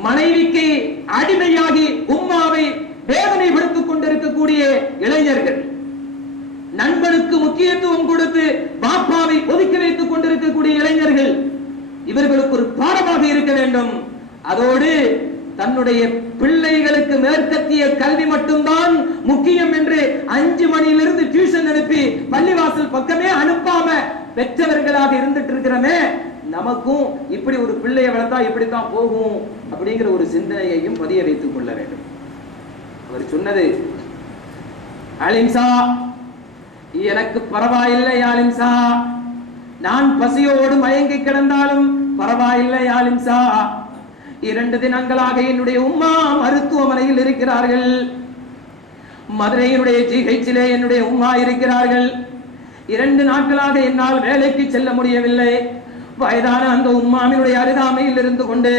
மனைவிக்கு அடிமையாகி உம்மாவை வேதனைப்படுத்திக் கொண்டிருக்கக்கூடிய இளைஞர்கள், நண்பனுக்கு முக்கியத்துவம் கொடுத்து பாப்பாவை ஒதுக்கி வைத்துக் கொண்டிருக்கக்கூடிய இளைஞர்கள், இவர்களுக்கு ஒரு பாடமாக இருக்க வேண்டும். அதோடு தன்னுடைய பிள்ளைகளுக்கு மேற்கத்திய கல்வி மட்டும்தான் முக்கியம் என்று 5 மணியிலிருந்து டியூஷன் அனுப்பி பள்ளிவாசல் பக்கமே அனுப்பாம பெற்றவர்களாக இருந்துட்டு இருக்கிறமே, நமக்கும் இப்படி ஒரு பிள்ளையை வளர்த்தா இப்படித்தான் போகும் அப்படிங்கிற ஒரு சிந்தனையையும் பதிய வைத்துக் கொள்ள வேண்டும். அவர் சொன்னது, அலிம்சா எனக்கு பரவாயில்லை ஆலிம்சா, நான் பசியோடு மயங்கி கிடந்தாலும் பரவாயில்லை ஆலிம்சா, 2 தினங்களாக என்னுடைய உம்மா மருத்துவமனையில் இருக்கிறார்கள். மதுரையினுடைய ஜிஹெச்சிலே என்னுடைய உம்மா இருக்கிறார்கள். 2 நாட்களாக என்னால் வேலைக்கு செல்ல முடியவில்லை. வயதான அந்த உம்மாவினுடைய அருகாமையில் இருந்து கொண்டு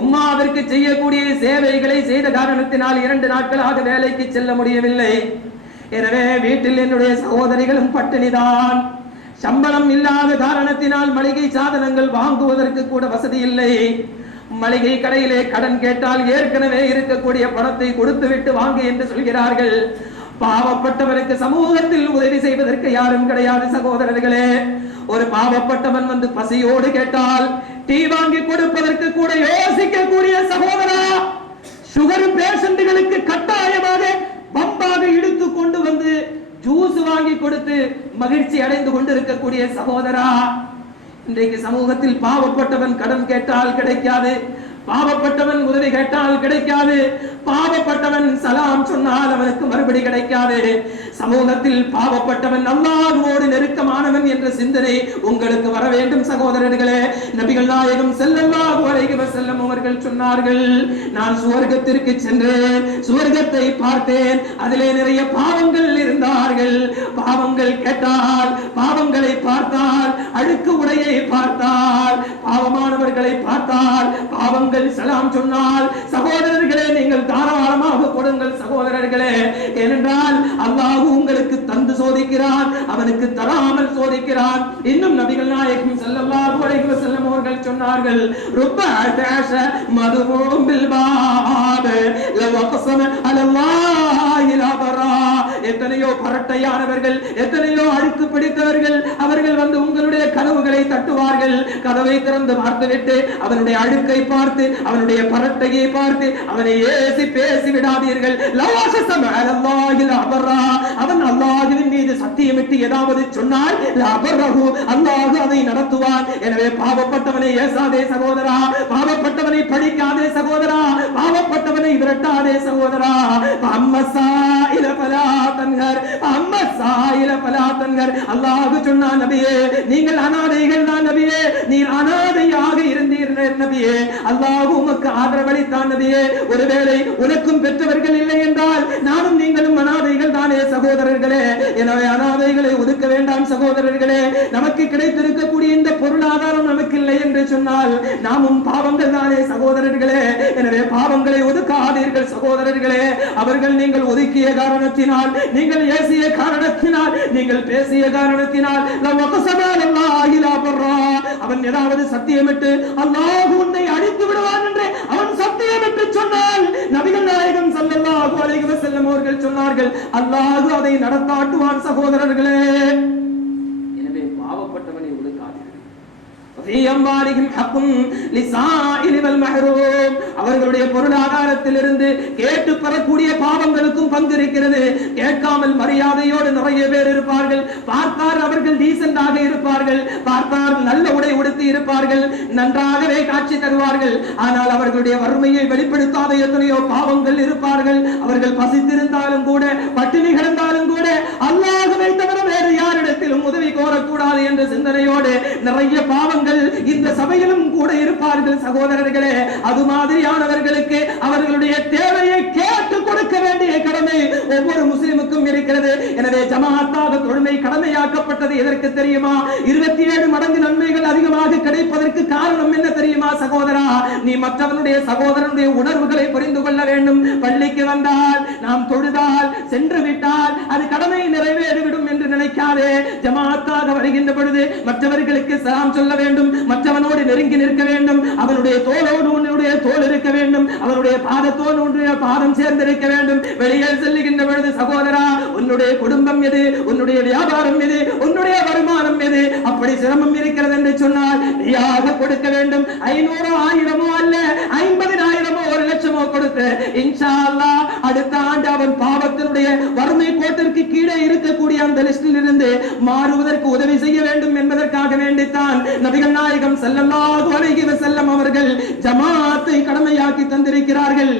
உம்மாவிற்கு செய்யக்கூடிய சேவைகளை செய்த காரணத்தினால் 2 நாட்களாக வேலைக்கு செல்ல முடியவில்லை. எனவே வீட்டில் என்னுடைய சகோதரிகளும் பட்டினிதான். சம்பளம் இல்லாத காரணத்தினால் மளிகை சாதனங்கள் வாங்குவதற்கு கூட வசதி இல்லை. மளிகை கடையிலே கடன் கேட்டால் ஏற்கனவே இருக்கக்கூடிய பணத்தை கொடுத்து விட்டு வாங்க என்று சொல்கிறார்கள். பாவப்பட்டவருக்கு சமூகத்தில் உதவி செய்வதற்கு யாரும் கிடையாது சகோதரர்களே. ஒரு பாவப்பட்டவன் வந்து பசியோடு கேட்டால் டீ வாங்கி கொடுப்பதற்கு கூட யோசிக்கக்கூடிய சகோதரா, சுகர் பேஷண்ட்களுக்கு கட்டாயமாக பம்பாக இழுத்து கொண்டு வந்து ஜூஸ் வாங்கி கொடுத்து மகிழ்ச்சி அடைந்து கொண்டிருக்கக்கூடிய சகோதரா, இன்றைக்கு சமூகத்தில் பாவப்பட்டவன் கடன் கேட்டால் கிடைக்காது, பாவப்பட்டவன் உதவி கேட்டால் கிடைக்காது, பாவப்பட்டவன் சலாம் சொன்னால் அவனுக்கு மறுபடி கிடைக்காது. சமூகத்தில் பாவப்பட்டவன் அல்லாஹ்வோடு நெருக்கமானவன் என்ற சிந்தனை உங்களுக்கு வர வேண்டும் சகோதரர்களே. நபிகள் நாயகம் ஸல்லல்லாஹு அலைஹி வஸல்லம் அவர்கள் சொன்னார்கள், நான் சுவர்க்கத்திற்கு சென்றேன், சுவர்க்கத்தை பார்த்தேன், அதிலே நிறைய பாவங்கள் இருந்தார்கள். பாவங்கள் கேட்டால், பாவங்களை பார்த்தால், அழுக்கு உடையை பார்த்தால், பாவமானவர்களை பார்த்தால், பாவங்கள் சலாம் சொன்னால், சகோதரர்களே நீங்கள் தாராளமாக கொடுங்கள் சகோதரர்களே. ஏனென்றால் அல்லாஹ் உங்களுக்கு தந்து சோதிக்கிறான், அவனுக்கு தராமல் சோதிக்கிறான். இன்னும் நபிகள் நாயகம் ஸல்லல்லாஹு அலைஹி வஸல்லம் அவர்கள் சொன்னார்கள், ரப்ப அதாஷ மதுவும் பில் பாப் லவ் அக்ஸம அலல்லாஹி லா பரா. எத்தனையோ பரட்டையானவர்கள், எத்தனையோ அழுக்கு பிடித்தவர்கள், அவர்கள் வந்து உங்களுடைய கதவுகளை தட்டுவார்கள். கதவை திறந்து பார்த்துவிட்டு அவனுடைய அழுக்கை பார்த்து, அவனுடைய பரட்டையை பார்த்து அவனை ஏசி பேசி விடாதீர்கள். அவன் அல்லாஹ்வின் மீது சத்தியமிட்டு ஏதாவது சொன்னால் அல்லாஹ் அதை நடத்துவான். எனவே பாவப்பட்டவனை ஏசாதே சகோதரா, பாவப்பட்டவனை படிக்காதே சகோதரா, பாவப்பட்டவனை விரட்டாதே சகோதரா. அல்லாஹ் சொன்னான், நபியே நீங்கள் அனாதைகள் தான் நபியே, நீர் அனாதையாக இருந்தீர் நபியே, அல்லாஹ் உமக்கு ஆதரவளித்தான் நபியே. ஒருவேளை உனக்கும் பெற்றவர்கள் இல்லை என்றால் நானும் நீங்களும் அனாதைகள் தானே சகோதரர்களே. எனவே அனாதைகளை ஒதுக்க வேண்டாம் சகோதரர்களே. நமக்கு கிடைத்திருக்கக்கூடிய இந்த பொருளாதாரம் நமக்கு இல்லை என்று சொன்னால் நாமும் பாவங்கள் தானே சகோதரர்களே. எனவே பாவங்களை ஒதுக்காதீர்கள் சகோதரர்களே. அவர்கள் நீங்கள் ஒதுக்கிய காரணத்தினால், நீங்கள் ஏசிய காரணத்தினால், நீங்கள் பேசிய காரணத்தினால் அவன் ஏதாவது சத்தியமிட்டு அல்லாஹ் உன்னை அழித்து விடுவான் என்று அவன் சத்தியமிட்டு சொன்னால், நபிகள் நாயகம் ஸல்லல்லாஹு அலைஹி வஸல்லம் அவர்கள் சொன்னார்கள், அல்லாஹ் அதை நடத்தாட்டுவான் சகோதரர்களே. எனவே பாவப்பட்டவனை ஒதுக்காதீர்கள். அவர்களுடைய பொருளாதாரத்திலிருந்து கேட்டு பெறக்கூடிய பாவங்களுக்கும் பங்கு இருக்கிறது. கேட்காமல் மரியாதையோடு நிறைய நிறைய பேர் இருப்பார்கள். பார்த்தார் அவர்கள் டீசென்டாக இருப்பார்கள், பார்த்தார் நல்ல உடை உடுத்தி இருப்பார்கள், நன்றாகவே காட்சி தருவார்கள். ஆனால் அவர்களுடைய வறுமையை வெளிப்படுத்தாத எத்தனையோ பாவங்கள் இருப்பார்கள். அவர்கள் பசித்திருந்தாலும் கூட, பட்டினி கிடந்தாலும் கூட, அல்லாஹ்வை தவிர வேறு யாரிடத்திலும் உதவி கோரக்கூடாது என்ற சிந்தனையோடு நிறைய பாவங்கள் இந்த சபையிலும் கூட இருப்பார்கள். சகோதரர்களே, அது மாதிரியானவர்களுக்கு அவர்களுடைய தேவையை கேட்டு கொடுக்க வேண்டிய கடமை ஒவ்வொரு முஸ்லிமுக்கும் இருக்கிறது. எனவே ஜமாஅத்தாக தொழுகை கடமையாக்கப்பட்டது எதற்கு தெரியுமா? 27 மடங்கு நன்மைகள் அதிகமாக கிடைப்பதற்கு காரணம் என்ன தெரியுமா சகோதரா? நீ மற்றவனுடைய சகோதரனுடைய உணர்வுகளை புரிந்து கொள்ள வேண்டும். பள்ளிக்கு வந்தால், நாம் தொழுதால், சென்று விட்டால் அது கடமை நிறைவேறிவிடும் என்று நினைக்காதே. ஜமாஅத்தாக வருகின்ற பொழுது மற்றவர்களுக்கு சலாம் சொல்ல வேண்டும், மற்றவனோடு நெருங்கி நிற்க வேண்டும், அவனுடைய தோளோடு உன்னுடைய தோள் இருக்க வேண்டும், அவனுடைய பாதத்தோடு உன்னுடைய பாதம் சேர்ந்திருக்க வேண்டும். வெளியே செல்லுகின்ற பொழுது சகோதரா, உன்னுடைய குடும்பம் எது, உன்னுடைய வியாபாரம் எது, உன்னுடைய வருமானம் எது, அப்படி சிரமம் இருக்கிறது என்று சொன்னால் நீயாக கொடுக்க வேண்டும். 500 1000 அல்ல, 50,000 1 லட்சமோ கொடுத்து இன்ஷா அல்லாஹ் அடுத்த ஆண்டு அவன் பாவத்தினுடைய வறுமை கோட்டிற்கு கீழே இருக்கக்கூடிய அந்த லிஸ்டில் இருந்து மாறுவதற்கு உதவி செய்ய வேண்டும் என்பதற்காக வேண்டித்தான் நபிகள் நாயகம் ஸல்லல்லாஹு அலைஹி வஸல்லம் அவர்கள் ஜமாஅத்தை கடமையாக்கி தந்திருக்கிறார்கள்.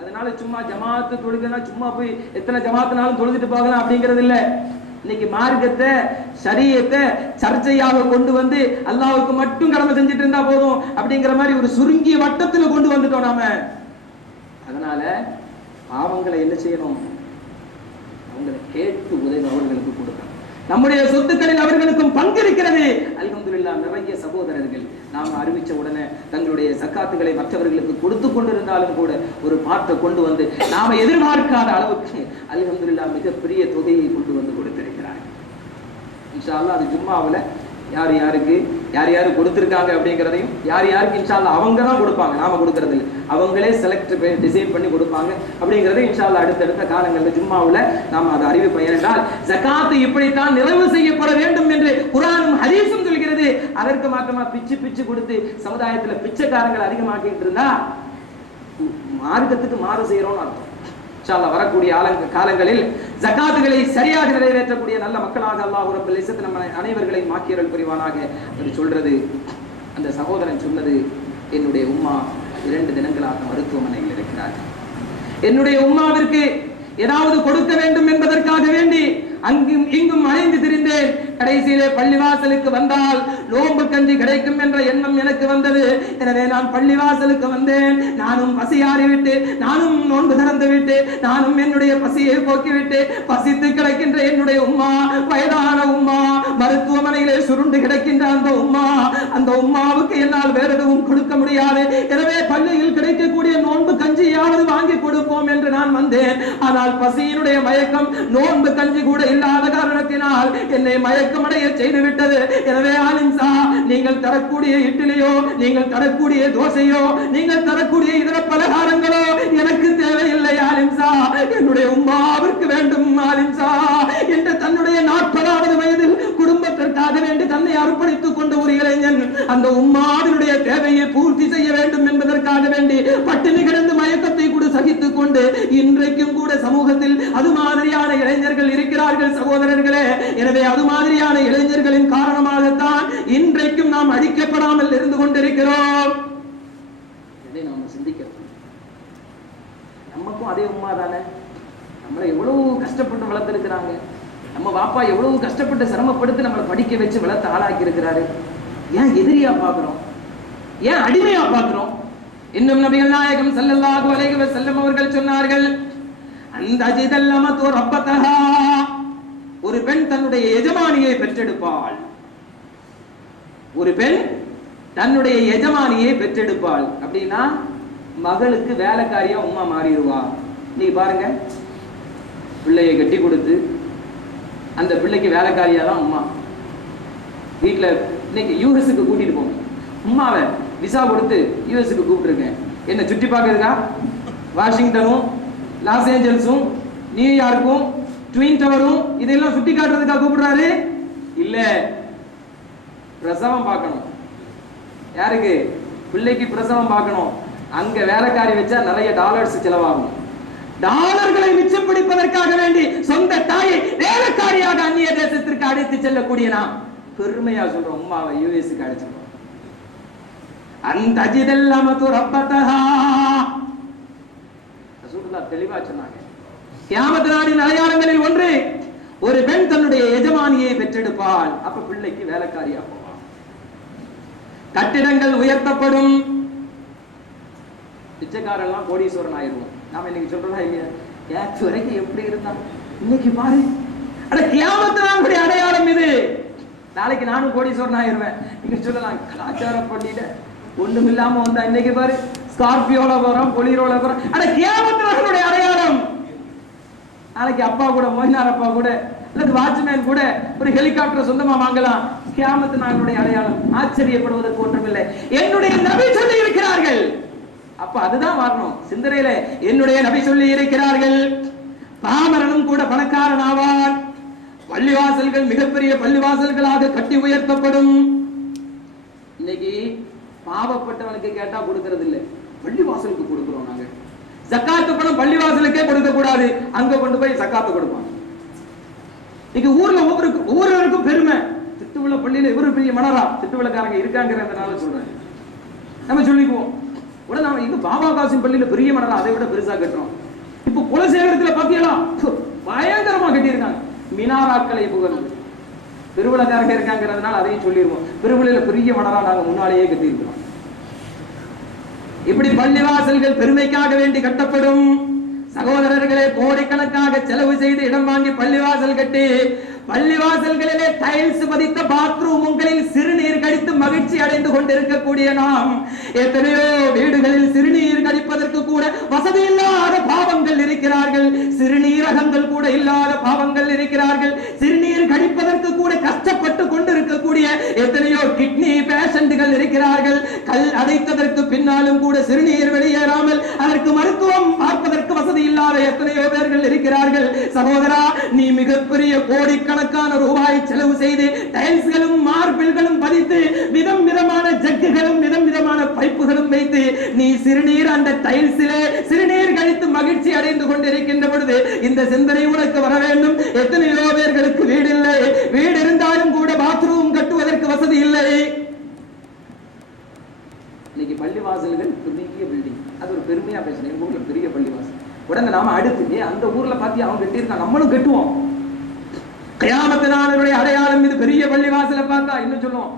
அதனால சும்மா ஜமாஅத்து தொழுகனா சும்மா போய் எத்தனை ஜமாஅத்துனாலும் தொழுதுட்டு போகலாம் அப்படிங்கிறது இல்ல. இன்னைக்கு மார்க்கத்தை, ஷரியத்தை சர்ச்சையாக கொண்டு வந்து அல்லாஹ்வுக்கு மட்டும் கடமை செஞ்சுட்டு இருந்தா போதும் அப்படிங்கிற மாதிரி ஒரு சுருங்கிய வட்டத்துல கொண்டு வந்துட்டோம் நாம. அதனால பாவங்களை என்ன செய்யணும்? அவங்களை கேட்டு உதவி அவர்களுக்கு கொடுக்கணும். நம்முடைய சொத்துக்களில் அவர்களுக்கும் பங்கு இருக்கிறது. அல்ஹம்துலில்லாஹ், நிறைய சகோதரர்கள் நாம் அறிவிச்ச உடனே தங்களுடைய சக்காத்துகளை மற்றவர்களுக்கு கொடுத்து கொண்டிருந்தாலும் கூட ஒரு பாட்டை கொண்டு வந்து நாம எதிர்பார்க்காத அளவுக்கு அல்ஹம்துலில்லாஹ் மிகப்பெரிய தொகையை கொண்டு வந்து கொடுத்திருக்கிறார்கள். இன்ஷா அல்லாஹ் அது ஜும்மாவுல யார் யாரு கொடுத்திருக்காங்க அப்படிங்கிறதையும், யார் யாருக்கு இன்ஷா அல்லாஹ் அவங்க தான் கொடுப்பாங்க, நாம கொடுக்கறது இல்லை, அவங்களே செலக்ட் டிசைட் பண்ணி கொடுப்பாங்க அப்படிங்கறதை இன்ஷா அல்லாஹ் அடுத்தடுத்த காலங்களில் ஜும்மாவுல நாம அதை அறிவிப்போம். ஏனென்றால் ஜகாத் இப்படித்தான் நிறைவு செய்யப்பட வேண்டும் என்று குர்ஆனும் ஹதீஸும் சொல்கிறது. அதற்கு மாற்றமா பிச்சு பிச்சு கொடுத்து சமுதாயத்துல பிச்சைக்காரங்கள் அதிகமாக்கிட்டு இருந்தா மார்க்கத்துக்கு மாறு செய்யறோம்னு அர்த்தம். இன்ஷா அல்லாஹ் வரக்கூடிய காலங்களில் ஜகாத்துகளை சரியாக நிறைவேற்றக்கூடிய நல்ல மக்களாக அல்லாஹ் ரப்பல் இஸ்ஸத் நம்ம அனைவர்களையும் ஆக்கியருள் புரிவானாக. என்று சொல்றது, அந்த சகோதரன் சொன்னது, என்னுடைய உம்மா 2 தினங்களாக மருத்துவமனையில் இருக்கிறார்கள். என்னுடைய உம்மாவிற்கு ஏதாவது கொடுக்க வேண்டும் என்பதற்காக வேண்டி அங்கும் இங்கும் அலைந்து திரிந்தேன். கடைசியிலே பள்ளிவாசலுக்கு வந்தால் நோன்பு கஞ்சி கிடைக்கும் என்ற எண்ணம் எனக்கு வந்தது. எனவே நான் பள்ளிவாசலுக்கு வந்தேன். நானும் பசியாறிவிட்டு, நானும் நோன்பு திறந்து விட்டு, நானும் என்னுடைய பசியை போக்கிவிட்டு, பசித்து கிடக்கின்ற என்னுடைய உம்மா, வயதான உம்மா, மருத்துவமனையிலே சுருண்டு கிடக்கின்ற அந்த உம்மாவுக்கு என்னால் வேற எதுவும் கொடுக்க முடியாது. எனவே பள்ளியில் கிடைக்கக்கூடிய நோன்பு கஞ்சியாவது வாங்கி கொடுப்போம் என்று நான் வந்தேன். ஆனால் பசியினுடைய மயக்கம் நோன்பு கஞ்சி கூட இல்லாத காரணத்தினால் என்னை மயக்கமடைய செய்துவிட்டது. எனவே ஆலிம்சா, நீங்கள் தரக்கூடிய இட்லியோ, நீங்கள் தரக்கூடிய தோசையோ, நீங்கள் தரக்கூடிய இதர பலகாரங்களோ எனக்கு தேவையில்லை ஆலிம்சா, என்னுடைய உம்மாவிற்கு வேண்டும் ஆலிம்சா என்று தன்னுடைய 40வது வயதில் குடும்பத்திற்காக வேண்டி தன்னை அர்ப்பணித்துக் கொண்ட ஒரு இளைஞன் அந்த உம்மாவினுடைய தேவையை பூர்த்தி செய்ய வேண்டும் என்பதற்காக வேண்டி பட்டினி கிடந்து மயக்கத்தை கூட சகித்துக் கொண்டு இன்றைக்கும் கூட சமூகத்தில் அது மாதிரியான இளைஞர்கள் இருக்கிறார்கள் சகோதரர்களே. எனவே அது மாதிரியான இளைஞர்களின் காரணமாகத்தான் இன்றைக்கும் நாம் அழிக்கப்படாமல் இருந்து கொண்டிருக்கிறோம். இதை நாம் சிந்திக்கிறோம். நமக்கும் அதே உம்மா தானே, நம்மளை எவ்வளவு கஷ்டப்பட்டு வளர்த்திருக்கிறாங்க. நம்ம பாப்பா எவ்வளவு கஷ்டப்பட்டு சிரமப்படுத்தி நம்மளை படிக்க வச்சு வளர்த்து ஆளாக்கி இருக்கிறாரு. ஏன் எதிரியா பார்க்கிறோம்? ஏன் அடிமையா பார்க்கிறோம்? இன்னும் நபிகள் நாயகம் ஸல்லல்லாஹு அலைஹி வஸல்லம் அவர்கள் சொன்னார்கள், அந்தஜிதல்லமது ரப்பதஹா, ஒரு பெண் தன்னுடைய எஜமானியை பெற்றெடுப்பாள். ஒரு பெண் தன்னுடைய எஜமானியை பெற்றெடுப்பாள் அப்படின்னா மகளுக்கு வேலைக்காரியா உம்மா மாறிடுவா. நீ பாருங்க, பிள்ளையை கட்டி கொடுத்து அந்த பிள்ளைக்கு வேலைக்காரியா தான் உம்மா. வீட்டுல இன்னைக்கு யூஎஸ்க்கு கூட்டிட்டு போங்க, உம்மாவை விசா கொடுத்து யூஎஸ்க்கு கூப்பிட்டுருக்கேன். என்ன சுற்றி பார்க்கறதுக்கா? வாஷிங்டனும் லாஸ் ஏஞ்சல்ஸும் நியூயார்க்கும் ட்வின் டவரும் இதெல்லாம் சுட்டி காட்டுறதுக்காக கூப்பிடுறாரு? இல்ல, பிரசவம் பார்க்கணும். யாருக்கு? பிள்ளைக்கு பிரசவம் பார்க்கணும். அங்க வேலைக்காரி வச்சா நிறைய டாலர்ஸ் செலவாகும். டாலர்களை மிச்சம் பிடிப்பதற்காக வேண்டி சொந்த தாயை வேலைக்காரியாக தேசத்திற்கு அழைத்து செல்லக்கூடிய நாம் பெருமையா சொல்றோம், உம்மாவை யுஎஸ்க்கு அழைச்சிருக்கோம். அந்த அஜிதல்லாமத்து ரப்பதஹா ரசூலுல்லாஹ் தெளிவா சொன்னாங்க. கியாமத் நாளின் அடையாளங்களில் ஒன்று, ஒரு பெண் தன்னுடைய எஜமானியை பெற்றெடுப்பாள். அப்ப பிள்ளைக்கு வேலைக்காரியா போவாள். கட்டிடங்கள் உயர்த்தப்படும். பிச்சைக்காரெல்லாம் கோடீஸ்வரன் ஆயிடுவோம். நாம இன்னைக்கு சொல்றதா இல்லையா? நேற்று வரைக்கும் எப்படி இருந்தான், இன்னைக்கு பாரு. அட கியாமத் நாளுடைய அடையாளம் இது. நாளைக்கு நானும் கோடீஸ்வரன் ஆயிருவேன். நீங்க சொல்லலாம், கலாச்சார பள்ளியில ஒண்ணும் இல்லாம வந்தா இன்னைக்கு பாரு ஸ்கார்பியோல போறோம், பொலிரோல போறோம். அட கியாமத் நாளுடைய அடையாளம். நாளைக்கு அப்பா கூட, மோயினார் அப்பா கூட, அல்லது வாட்ச்மேன் கூட ஒரு ஹெலிகாப்டர் சொந்தமா வாங்கலாம். கியாமத் நாளுடைய அடையாளம். ஆச்சரியப்படுவதற்கு ஒன்றுமில்லை. என்னுடைய நபி சொல்லி இருக்கிறார்கள். அப்ப அதுதான் வரணும் சிந்தனையில. என்னுடைய நபி சொல்லி இருக்கிறார்கள், பாமரனும் கூட பணக்காரன் ஆவான். பள்ளிவாசல்கள் மிகப்பெரிய பள்ளிவாசல்களாக கட்டி உயர்த்தப்படும். இன்னைக்கு பாவப்பட்டவனுக்கு கேட்டா கொடுக்கிறது இல்லை, பள்ளிவாசலுக்கு கொடுக்கிறோம் நாங்க. ஜக்காத்து பணம் பள்ளிவாசலுக்கே கொடுக்க கூடாது, அங்க கொண்டு போய் ஜக்காத்து கொடுப்பாங்க. இன்னைக்கு ஊர்ல ஒவ்வொருவருக்கும் பெருமை. திட்டுவிள பள்ளியில இவரு பெரிய மனரா, திட்டுவிளக்காரங்க இருக்காங்கிறதுனால சொல்றேன். நம்ம சொல்லிக்குவோம். உடனே நாம இங்க பாபா காசிம் பள்ளியில பெரிய மனரா, அதை விட பெருசா கட்டுறோம். இப்ப குலசேகரத்துல பாத்தீங்களா, பயங்கரமா கட்டியிருக்காங்க. மினாராக்களை புகழும் பெருவிளக்காரங்க இருக்காங்கிறதுனால அதையும் சொல்லிடுவோம். பெருவிளையில பெரிய மனரா நாங்க முன்னாலேயே கட்டியிருக்கிறோம். இப்படி பள்ளிவாசல்கள் பெருமைக்காக வேண்டி கட்டப்படும். சகோதரர்களே, கோடிக்கணக்காக செலவு செய்து இடம் வாங்கி பள்ளிவாசல் கட்டி, பள்ளிவாசல்களிலே டைல்ஸ் பதித்த பாத்ரூம்களில் சிறுநீர் கழித்து மகிழ்ச்சி அடைந்து கொண்டிருக்கக்கூடிய நாம், எத்தனையோ வீடுகளில் சிறுநீர் கழிப்பதற்கு கூட வசதி இல்லாத பாவங்கள் இருக்கிறார்கள். சிறுநீரகங்கள் கூட இல்லாத பாவங்கள் இருக்கிறார்கள். சிறுநீர் கழிப்பதற்கு கூட கஷ்டப்பட்டு கொண்டிருக்கக்கூடிய எத்தனையோ கிட்னி பேஷண்டுகள் இருக்கிறார்கள். கல் அடைத்ததற்கு பின்னாலும் கூட சிறுநீர் வெளியேறாமல் அதற்கு மருத்துவம் பார்ப்பதற்கு வசதி இல்லாத எத்தனையோ பேர்கள் இருக்கிறார்கள். சகோதரா, நீ மிகப்பெரிய கோடிக்கணக்கான ரூபாய் செலவு செய்து டைல்ஸ்களும் மார்பிள்களும் பதித்து விதம் விதமான ஜக்குகளும் விதம் விதமான பைப்புகளும் வைத்து நீ சிறுநீர் அந்த டைல்ஸிலே சிறுநீர் கழித்து மகிழ்ச்சி அடைந்து கொண்டிருக்கின்ற பொழுது இந்த சிந்தனை உனக்கு வர வேண்டும். எத்தனையோ பேர்களுக்கு வீடு இல்லை, வீடு இருந்தாலும் கூட பாத்ரூம் கட்டுவதற்கு வசதி இல்லை. இன்னைக்கு பள்ளிவாசல்கள் பெரிய பில்டிங், அது ஒரு பெருமையா பேசணும். எங்க ஊர்ல பெரிய பள்ளிவாசல். உடனே நாம அடுத்து அந்த ஊர்ல பாத்தி அவங்க கட்டியிருக்கா, நம்மளும் கட்டுவோம். கியாமத் நாளுடைய அடையாளம் இது. பெரிய பள்ளிவாசலை பார்த்தா இன்னும் சொல்லுவோம்,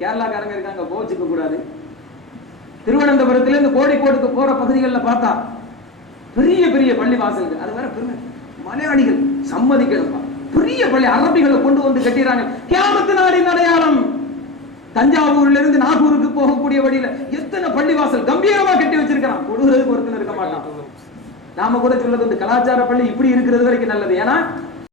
கேரளாக்காரங்க இருக்காங்க, கோச்சுக்க கூடாது. திருவனந்தபுரத்துல இருந்து கோழிக்கோடுக்கு போற பகுதிகளில் பார்த்தா பெரிய பெரிய பள்ளிவாசல்கள். அது வேற பெருமை. மலையாளிகள் சம்மதிக்கணும்பா, பெரிய பள்ளி அரபிகளை கொண்டு வந்து கட்டிடுறாங்க. கியாமத் நாளின் அடையாளம். தஞ்சாவூர்ல இருந்து நாகூருக்கு போகக்கூடிய வழியில எத்தனை பள்ளிவாசல் கம்பீரமா கட்டி வச்சிருக்கான். கொடுக்கிறதுக்கு ஒருத்தர் இருக்க மாட்டான். நாம கூட சொல்றது இந்த கலாச்சார பள்ளி இப்படி இருக்கிறது வரைக்கும் நல்லது. ஏன்னா